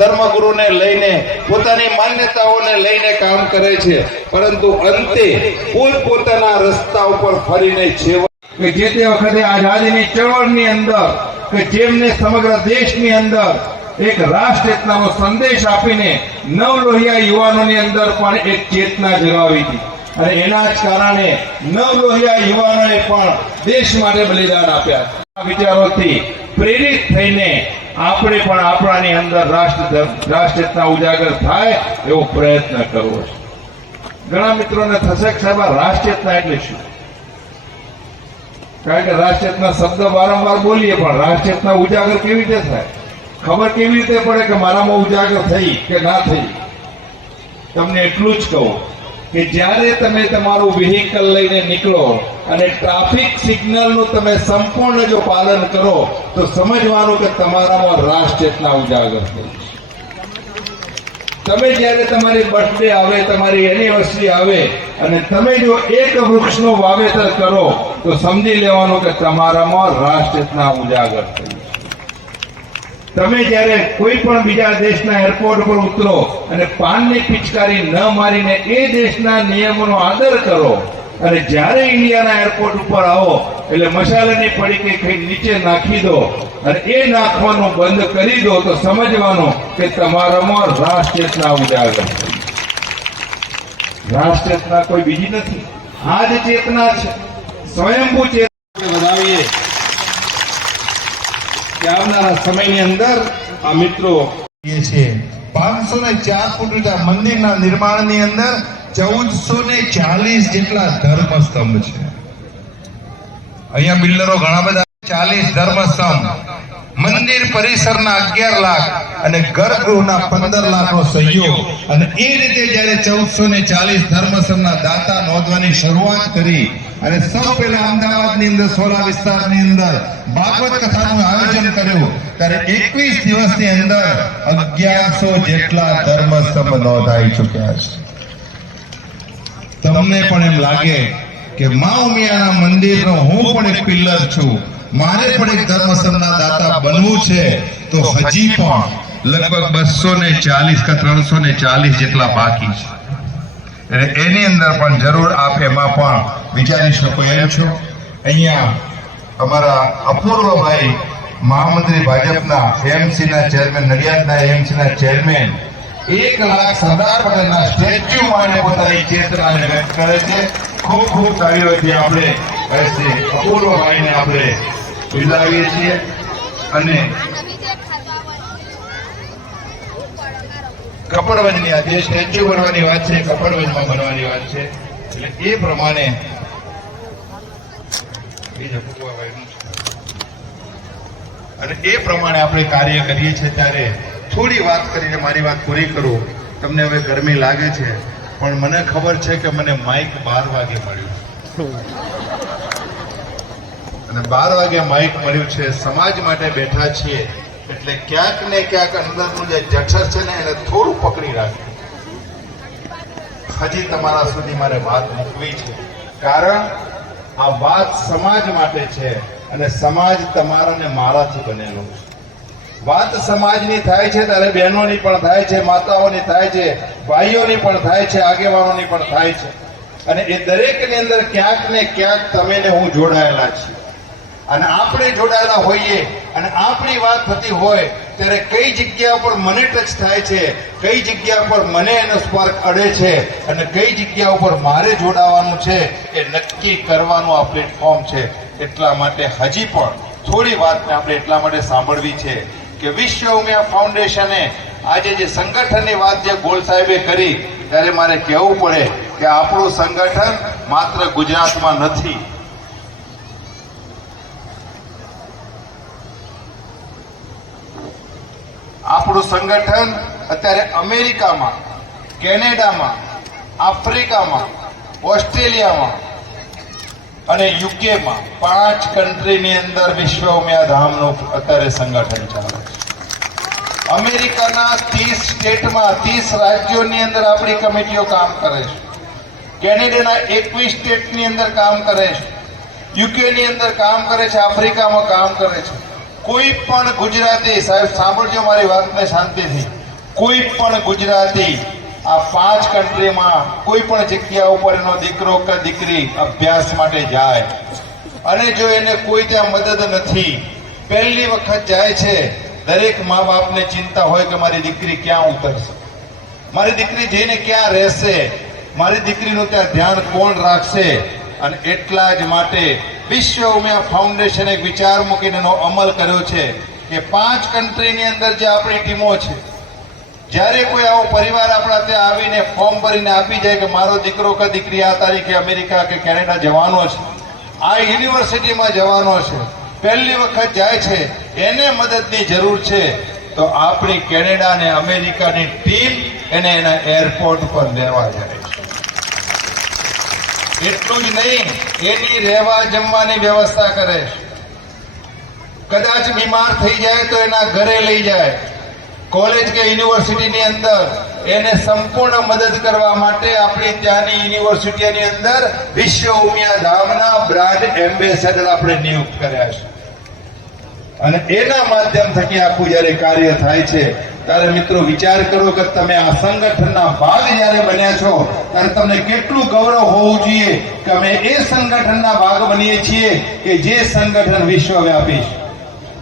ધર્મગુરુને લઈને, પોતાની માન્યતાઓને લઈને કામ કરે છે, પરંતુ અંતે પોતપોતાના રસ્તા ઉપર ફરીને છેવટે કે જે તે વખતે આઝાદીની ચળવળની અંદર કે જેમને સમગ્ર દેશની અંદર એક રાષ્ટ્ર ચેતનાનો સંદેશ આપીને નવલોહિયા યુવાનોની અંદર પણ એક ચેતના જગાવી હતી. અને એના જ કારણે નવલોહિયા યુવાનોએ પણ દેશ માટે બલિદાન આપ્યા. આ વિચારોથી પ્રેરિત થઈને આપણે પણ આપણાની અંદર રાષ્ટ્રચેતના ઉજાગર થાય એવો પ્રયત્ન કરવો છે. ઘણા મિત્રોને થશે કે સાહેબ આ રાષ્ટ્રચેતના એટલે શું? કારણ કે રાષ્ટ્રચેતના શબ્દ વારંવાર બોલીએ, પણ રાષ્ટ્રચેતના ઉજાગર કેવી રીતે થાય? ખબર કેવી રીતે પડે કે મારામાં ઉજાગર થઈ કે ના થઈ? તમને એટલું જ કહું કે જ્યારે તમે તમારું વ્હીકલ લઈને નીકળો અને ટ્રાફિક સિગ્નલનું તમે સંપૂર્ણ જો પાલન કરો તો સમજવાનું કે તમારામાં રાષ્ટ્રચેતના ઉજાગર થઈ. તમે જ્યારે તમારી બર્થડે આવે, તમારી એનિવર્સરી આવે અને તમે જો એક વૃક્ષનું વાવેતર કરો તો સમજી લેવાનું કે તમારામાં રાષ્ટ્રચેતના ઉજાગર થઈ. તમે જ્યારે કોઈ પણ બીજા દેશના એરપોર્ટ પર ઉતરો અને પાનની પિચકારી ન મારીને એ દેશના નિયમોનો આદર કરો અને જ્યારે ઇન્ડિયાના એરપોર્ટ ઉપર આવો એટલે મસાલાની પડીકી ખાઈ નીચે નાખી દો અને એ નાખવાનું બંધ કરી દો તો સમજવાનું કે તમારામાં રાષ્ટ્રચેતના ઉજાગર થઈ. રાષ્ટ્રચેતના કોઈ બીજી નથી, આ જ ચેતના છે, સ્વયંભૂ ચેતના. વધાવીએ કે આવનારા સમયની અંદર આ મિત્રો છે 504 ફૂટ ઊંચા મંદિરના નિર્માણની અંદર 1440 જેટલા ધર્મસ્તંભ છે. અહીંયા બિલ્ડરો ઘણા બધા 40 ધર્મસ્તંભ, મંદિર પરિસરના 11 લાખ અને ગર્ભગૃહના 15 લાખનો સહયોગ. અને એ રીતે જયારે 1440 ધર્મસ્તંભના દાતા નોંધવાની શરૂઆત કરી અને સૌ પહેલા અમદાવાદની અંદર સોલા વિસ્તારની અંદર ભાગવત કથાનું આયોજન કર્યું ત્યારે 21 દિવસની અંદર 1100 જેટલા ધર્મસ્તંભ નોંધાઈ ચૂક્યા છે. તમને પણ એમ લાગે કે મા ઉમિયાના મંદિરનો હું પણ એક પિલ્લર છું, મારે પણ એક ધર્મસ્તંભના દાતા બનવું છે, તો હજી પણ લગભગ 240 કે 340 જેટલા બાકી છે. એની અંદર પણ જરૂર આપ એમાં પણ વિચારી શકો એમ છો. અહીંયા અમારા અપૂર્વભાઈ મહામંત્રી ભાજપના એમસીના ચેરમેન, નડિયાદના એમસીના ચેરમેન 1 લાખ સરદાર પટેલના સ્ટેચ્યુ માટે પોતાની ચેતનાને વ્યક્ત કરે છે. ખૂબ ખૂબ તાળીઓથી આપણે અપૂર્વભાઈને આપણે બિરદાવીએ છીએ. અને કપડવંજની આ જે સ્ટેચ્યુ બનવાની વાત છે, કપડવંજમાં બનવાની વાત છે, એટલે એ પ્રમાણે અને એ પ્રમાણે આપણે કાર્ય કરીએ છીએ. ત્યારે થોડી વાત કરીને મારી વાત પૂરી કરું. તમને હવે ગરમી લાગે છે, પણ મને ખબર છે કે મને માઇક 12 વાગે મળ્યું અને 12 વાગે માઇક મળ્યું છે. સમાજ માટે બેઠા છીએ એટલે ક્યાંક ને ક્યાંક અંદરનું જે જઠર છે ને એને થોડું પકડી રાખે. હજી તમારા સુધી મારે વાત મૂકવી છે, કારણ આ વાત સમાજ માટે છે અને સમાજ તમારા ને મારાથી બનેલો છે. વાત સમાજની થાય છે ત્યારે બહેનોની પણ થાય છે, માતાઓની થાય છે, ભાઈઓની પણ થાય છે, આગેવાનોની પણ થાય છે. અને એ દરેકની અંદર ક્યાંક ને ક્યાંક તમે ને હું જોડાયેલા છીએ. અને આપણે જોડાયેલા હોઈએ અને આપણી વાત થતી હોય ત્યારે કઈ જગ્યા પર મને ટચ થાય છે, કઈ જગ્યા પર મને એનો સ્પર્ક અડે છે અને કઈ જગ્યા ઉપર મારે જોડાવાનું છે એ નક્કી કરવાનું આ પ્લેટફોર્મ છે. એટલા માટે હજી પણ થોડી વાતને આપણે એટલા માટે સાંભળવી છે કે વિશ્વ ઉમિયા ફાઉન્ડેશને આજે જે સંગઠનની વાત જે ગોળ સાહેબે કરી ત્યારે મારે કહેવું પડે કે આપણું સંગઠન માત્ર ગુજરાતમાં નથી, આપણું સંગઠન અત્યારે અમેરિકામાં, કેનેડામાં, આફ્રિકામાં, ઓસ્ટ્રેલિયામાં અને યુકેમાં 5 કન્ટ્રીની અંદર વિશ્વ ઉમિયા ધામનું અત્યારે સંગઠન ચાલે છે. અમેરિકાના 30 સ્ટેટમાં 30 રાજ્યોની અંદર આપણી કમિટીઓ કામ કરે છે. કેનેડાના 21 સ્ટેટની અંદર કામ કરે છે, યુકેની અંદર કામ કરે છે, આફ્રિકામાં કામ કરે છે. કોઈ પણ ગુજરાતી, સાહેબ સાંભળજો મારી વાતને શાંતિથી, કોઈ પણ ગુજરાતી આ 5 કન્ટ્રીમાં કોઈ પણ જગ્યા ઉપર એનો દીકરો કે દીકરી અભ્યાસ માટે જાય અને જો એને કોઈ ત્યાં મદદ નથી, પહેલી વખત જાય છે, દરેક મા બાપને ચિંતા હોય કે મારી દીકરી ક્યાં ઉતરશે, મારી દીકરી જઈને ક્યાં રહેશે, મારી દીકરીનું ત્યાં ધ્યાન કોણ રાખશે? અને એટલા જ માટે વિશ્વ ઉમિયા ફાઉન્ડેશન એક વિચાર મૂકીને એનો અમલ કર્યો છે કે 5 કન્ટ્રીની અંદર જે આપણી ટીમો છે, જ્યારે કોઈ આવો પરિવાર આપણા ત્યાં આવીને ફોર્મ ભરીને આપી જાય કે મારો દીકરો કે દીકરી આ તારીખે અમેરિકા કે કેનેડા જવાનો છે, આ યુનિવર્સિટીમાં જવાનો છે, પહેલી વખત જાય છે, એને મદદની જરૂર છે, તો આપણી કેનેડા અને અમેરિકાની ટીમ એને એના એરપોર્ટ પર લેવા જાય છે. એટલું જ નહીં, એની રહેવા જમવાની વ્યવસ્થા કરે છે. કદાચ બીમાર થઈ જાય તો એના ઘરે લઈ જાય. કોલેજ કે યુનિવર્સિટીની અંદર એને સંપૂર્ણ મદદ કરવા માટે આપણી ત્યાંની યુનિવર્સિટીની અંદર વિશ્વ ઉમિયા ધામના બ્રાન્ડ એમ્બેસેડર આપણે નિયુક્ત કર્યા છે. અને એના માધ્યમ થકી આખું જ્યારે કાર્ય થાય છે ત્યારે મિત્રો વિચાર કરો કે તમે આ સંગઠનના ભાગ જ્યારે બન્યા છો ત્યારે તમને કેટલું ગૌરવ હોવું જોઈએ કે અમે એ સંગઠનના ભાગ બનીએ છીએ કે જે સંગઠન વિશ્વવ્યાપી છે.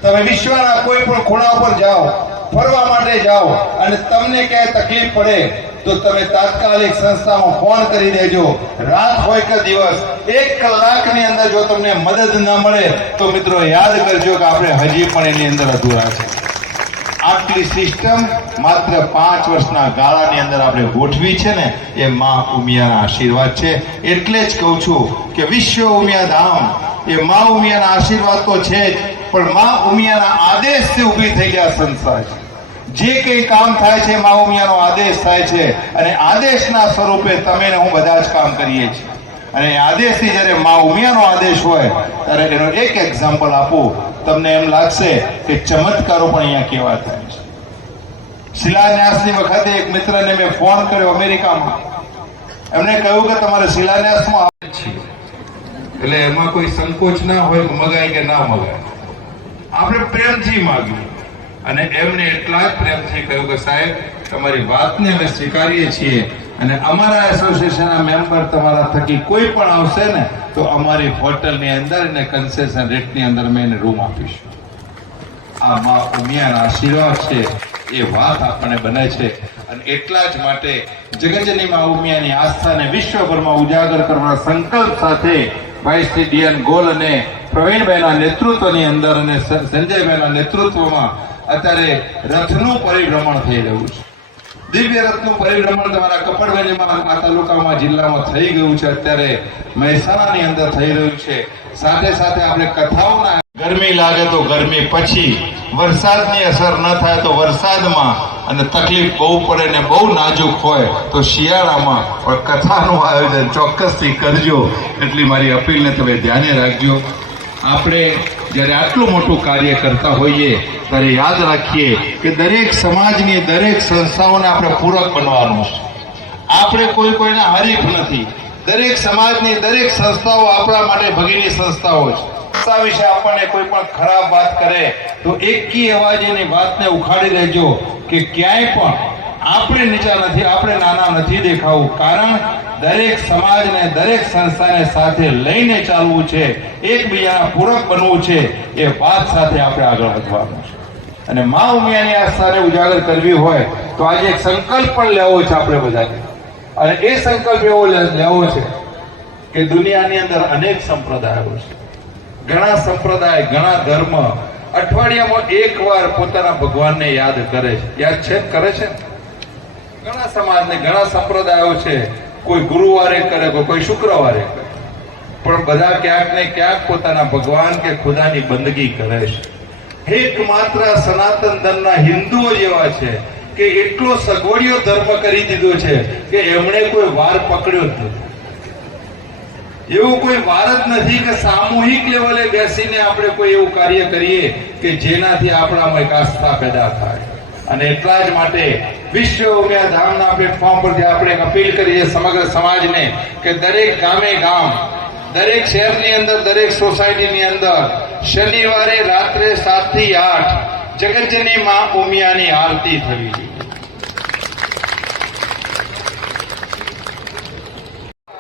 તમે વિશ્વના કોઈ પણ ખૂણા પર જાઓ, ફરવા માટે જાઓ અને તમને ક્યાંય તકલીફ પડે તો તમે તાત્કાલિક સંસ્થામાં ફોન કરી દેજો. રાત હોય કે દિવસ, 1 કલાકની અંદર જો તમને મદદ ન મળે તો મિત્રો યાદ કરજો કે આપણે હજી પણ એની અંદર અધૂરા છે. આટલી સિસ્ટમ માત્ર 5 વર્ષના ગાળાની અંદર આપણે ગોઠવી છે ને, એ માં ઉમિયાના આશીર્વાદ છે. એટલે જ કહું છું કે વિશ્વ ઉમિયા ધામ એ માં ઉમિયાના આશીર્વાદ તો છે જ, પણ માં ઉમિયાના આદેશથી ઊભી થઈ ગયા સંસ્થા છે. જે કંઈ કામ થાય છે માં ઉમિયાનો આદેશ થાય છે, અને આદેશના સ્વરૂપે તમે ને હું બધા જ કામ કરીએ છીએ. અને આદેશથી જ્યારે માં ઉમિયાનો આદેશ હોય ત્યારે એનો એક એક્ઝામ્પલ આપું, તમને એમ લાગશે કે ચમત્કારો પણ અહીંયા કેવા થાય છે. શિલાન્યાસની વખતે એક મિત્રને મેં ફોન કર્યો અમેરિકામાં. એમને કહ્યું કે તમારે શિલાન્યાસમાં આવે છે, એટલે એમાં કોઈ સંકોચ ના હોય કે મગાય કે ના મગાય. આપણે પ્રેમથી માગ્યું અને એમને એટલા જ પ્રેમથી કહ્યું કે સાહેબ, તમારી વાતને અમે સ્વીકારીએ છીએ અને અમારા એસોસિએશનના મેમ્બર તમારા થકી કોઈ પણ આવશે ને તો અમારી હોટલની અંદર એને કન્સેશન રેટની અંદર મેં એને રૂમ આપીશું. આ માં ઉમિયાના આશીર્વાદ છે, એ વાત આપણને બને છે. અને એટલા જ માટે જગતજનની માં ઉમિયાની આસ્થાને વિશ્વભરમાં ઉજાગર કરવાના સંકલ્પ સાથે ભાઈ શ્રી ડીએન ગોલ અને પ્રવીણભાઈના નેતૃત્વની અંદર અને સંજયભાઈના નેતૃત્વમાં અત્યારે રથનું પરિભ્રમણ થઈ રહ્યું છે. દિવ્ય રથનું પરિભ્રમણ તમારા કપડવેલીમાં આ તાલુકામાં જિલ્લામાં થઈ ગયું છે, અત્યારે મહેસાણાની અંદર થઈ રહ્યું છે. સાથે સાથે આપણે કથાઓના, ગરમી લાગે તો ગરમી પછી, વરસાદની અસર ન થાય તો વરસાદમાં, અને તકલીફ બહુ પડે ને બહુ નાજુક હોય તો શિયાળામાં, પણ કથાનું આયોજન ચોક્કસથી કરજો. એટલી મારી અપીલને તમે ધ્યાને રાખજો. આપણે જ્યારે આટલું મોટું કાર્ય કરતા હોઈએ ત્યારે યાદ રાખીએ કે દરેક સમાજની દરેક સંસ્થાઓને આપણે પૂરક બનવાનું છે. આપણે કોઈના હરીફ નથી. દરેક સમાજની દરેક સંસ્થાઓ આપણા માટે ભગીની સંસ્થાઓ છે. સંસ્થા વિશે આપણને કોઈ પણ ખરાબ વાત કરે તો એકી અવાજ એની વાતને ઉખાડી લેજો કે ક્યાંય પણ આપણે નીચા નથી, આપણે નાના નથી દેખાવું. કારણ દરેક સમાજને દરેક સંસ્થાને સાથે લઈને ચાલવું છે, એકબીજાના પૂરક બનવું છે. એ વાત સાથે આપણે આગળ વધવાનું છે. અને માં ઉમિયાની આસ્થાને ઉજાગર કરવી હોય તો આજે એક સંકલ્પ પણ લેવો છે આપણે બધાને. અને એ સંકલ્પ એવો લેવો છે કે દુનિયાની અંદર અનેક સંપ્રદાયો છે, ઘણા સંપ્રદાય, ઘણા ધર્મ અઠવાડિયામાં એકવાર પોતાના ભગવાનને યાદ કરે છે. યાદ છે, કરે છે. ઘણા સમાજને, ઘણા સંપ્રદાયો છે, કોઈ ગુરુવારે કરે, કોઈ શુક્રવારે કરે, પણ બધા ક્યાંક ને ક્યાંક પોતાના ભગવાન કે ખુદાની બંદગી કરે છે. એકમાત્ર સનાતન ધર્મના હિન્દુઓ જેવા છે કે એટલો સગવડિયો ધર્મ કરી દીધો છે કે એમણે કોઈ વાર પકડ્યો જ નથી. એવું કોઈ વાર જ નથી કે સામૂહિક લેવલે બેસીને આપણે કોઈ એવું કાર્ય કરીએ કે જેનાથી આપણામાં એક આસ્થા પેદા થાય. અને એટલા જ માટે વિશ્વ ઉમિયા ધામના પ્લેટફોર્મ પરથી આપણે એક અપીલ કરીએ સમગ્ર સમાજને કે દરેક ગામે ગામ, દરેક શહેરની અંદર, દરેક સોસાયટીની અંદર શનિવારે રાત્રે 7 થી 8 જગતજનની માં ઉમિયાની આરતી થવી જોઈએ.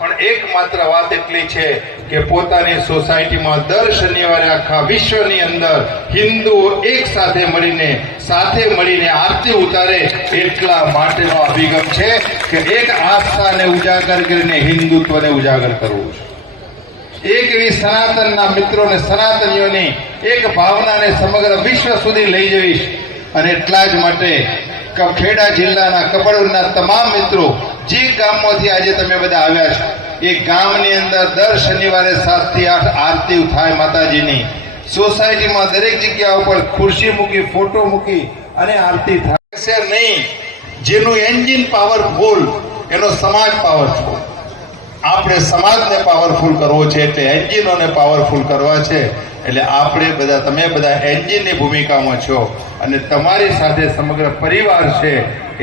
પણ એક એકમાત્ર વાત એટલી છે કે પોતાની સોસાયટીમાં દર શનિવારે આખા વિશ્વની અંદર હિન્દુઓ એક સાથે મળીને આરતી ઉતારે, એટલા માટેનો અભિગમ છે કે એક આસ્થાને ઉજાગર કરીને હિન્દુત્વને ઉજાગર કરવું છે. એક એવી સનાતનના મિત્રોને, સનાતનીઓની એક ભાવનાને સમગ્ર વિશ્વ સુધી લઈ જઈશ. અને એટલા જ માટે ખેડા જિલ્લાના કપડવંજના તમામ મિત્રો જે ગામમાંથી આજે તમે બધા આવ્યા છો, એ ગામની અંદર દર શનિવારે 7 થી 8 આરતી થાય માતાજીની. સોસાયટીમાં દરેક જગ્યા ઉપર ખુરશી મૂકી, ફોટો મૂકી અને આરતી થાય નહીં. જેનું એન્જિન પાવરફુલ એનો સમાજ પાવરફુલ. આપણે સમાજને પાવરફુલ કરવો છે, એટલે એન્જિનોને પાવરફુલ કરવા છે. એટલે આપણે બધા, તમે બધા એન્જિનની ભૂમિકામાં છો અને તમારી સાથે સમગ્ર પરિવાર છે.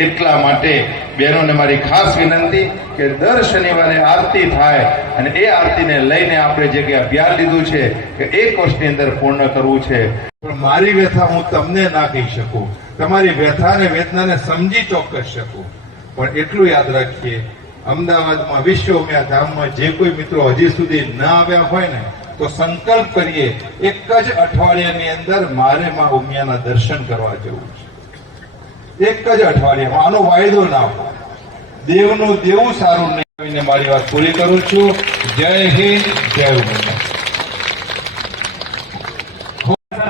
એટલા માટે બહેનોને મારી ખાસ વિનંતી કે દર શનિવારે આરતી થાય અને એ આરતીને લઈને આપણે જે કંઈ અભિયાન લીધું છે કે 1 વર્ષની અંદર પૂર્ણ કરવું છે. પણ મારી વ્યથા હું તમને ના કહી શકું, તમારી વ્યથા અને વેદનાને સમજી ચોક્કસ શકું. પણ એટલું યાદ રાખીએ, અમદાવાદમાં વિશ્વ ઉમિયા ધામમાં જે કોઈ મિત્રો હજી સુધી ન આવ્યા હોય ને, તો સંકલ્પ કરીએ એક જ અઠવાડિયાની અંદર મારે માં ઉમિયાના દર્શન કરવા જવું છે. એક જ અઠવાડિયામાં. આનો વાયદો ના હોય. દેવનું દેવું સારું નહીં. મારી વાત પૂરી કરું છું. જય હિન્દ, જય ઉમિયા.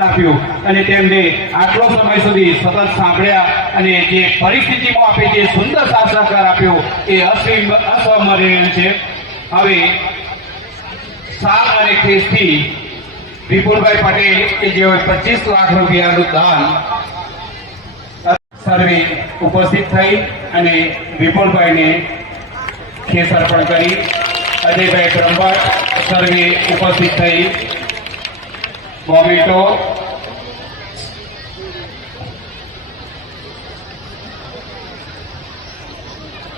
આપ્યું અને તેમને આટલો સમય સુધી સતત સાંભળ્યા અને જે પરિસ્થિતિમાં આપે જે સુંદર સાથ સહકાર આપ્યો એ અસ્મરણીય છે. હવે સાલ અને ખેસથી વિપુલભાઈ પટેલ કે જેઓ 25 લાખ રૂપિયાનું દાન સર્વે ઉપસ્થિત થઈ અને વિપુલભાઈને ખેસ અર્પણ કરી. અજયભાઈ બ્રહ્મભટ્ટ સર્વે ઉપસ્થિત થઈ મોમેન્ટો.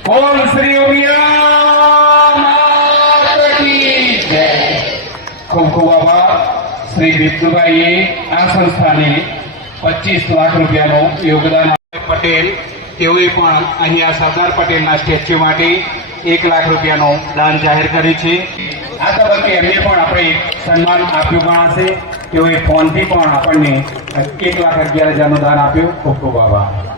બોલ શ્રી ઉમિયા માતા કી જય. ખૂબ ખૂબ આભાર. શ્રી વિપુલભાઈએ આ સંસ્થાને 25 લાખ રૂપિયાનું યોગદાન. પટેલ તેઓએ પણ અહીંયા સરદાર પટેલના સ્ટેચ્યુ માટે 1 લાખ રૂપિયાનું દાન જાહેર કર્યું છે. આ તબક્કે એમને પણ આપણે સન્માન આપ્યું પણ હશે. તેઓએ ફોનથી પણ આપણને 1,11,000નું દાન આપ્યું. ખૂબ ખૂબ આભાર.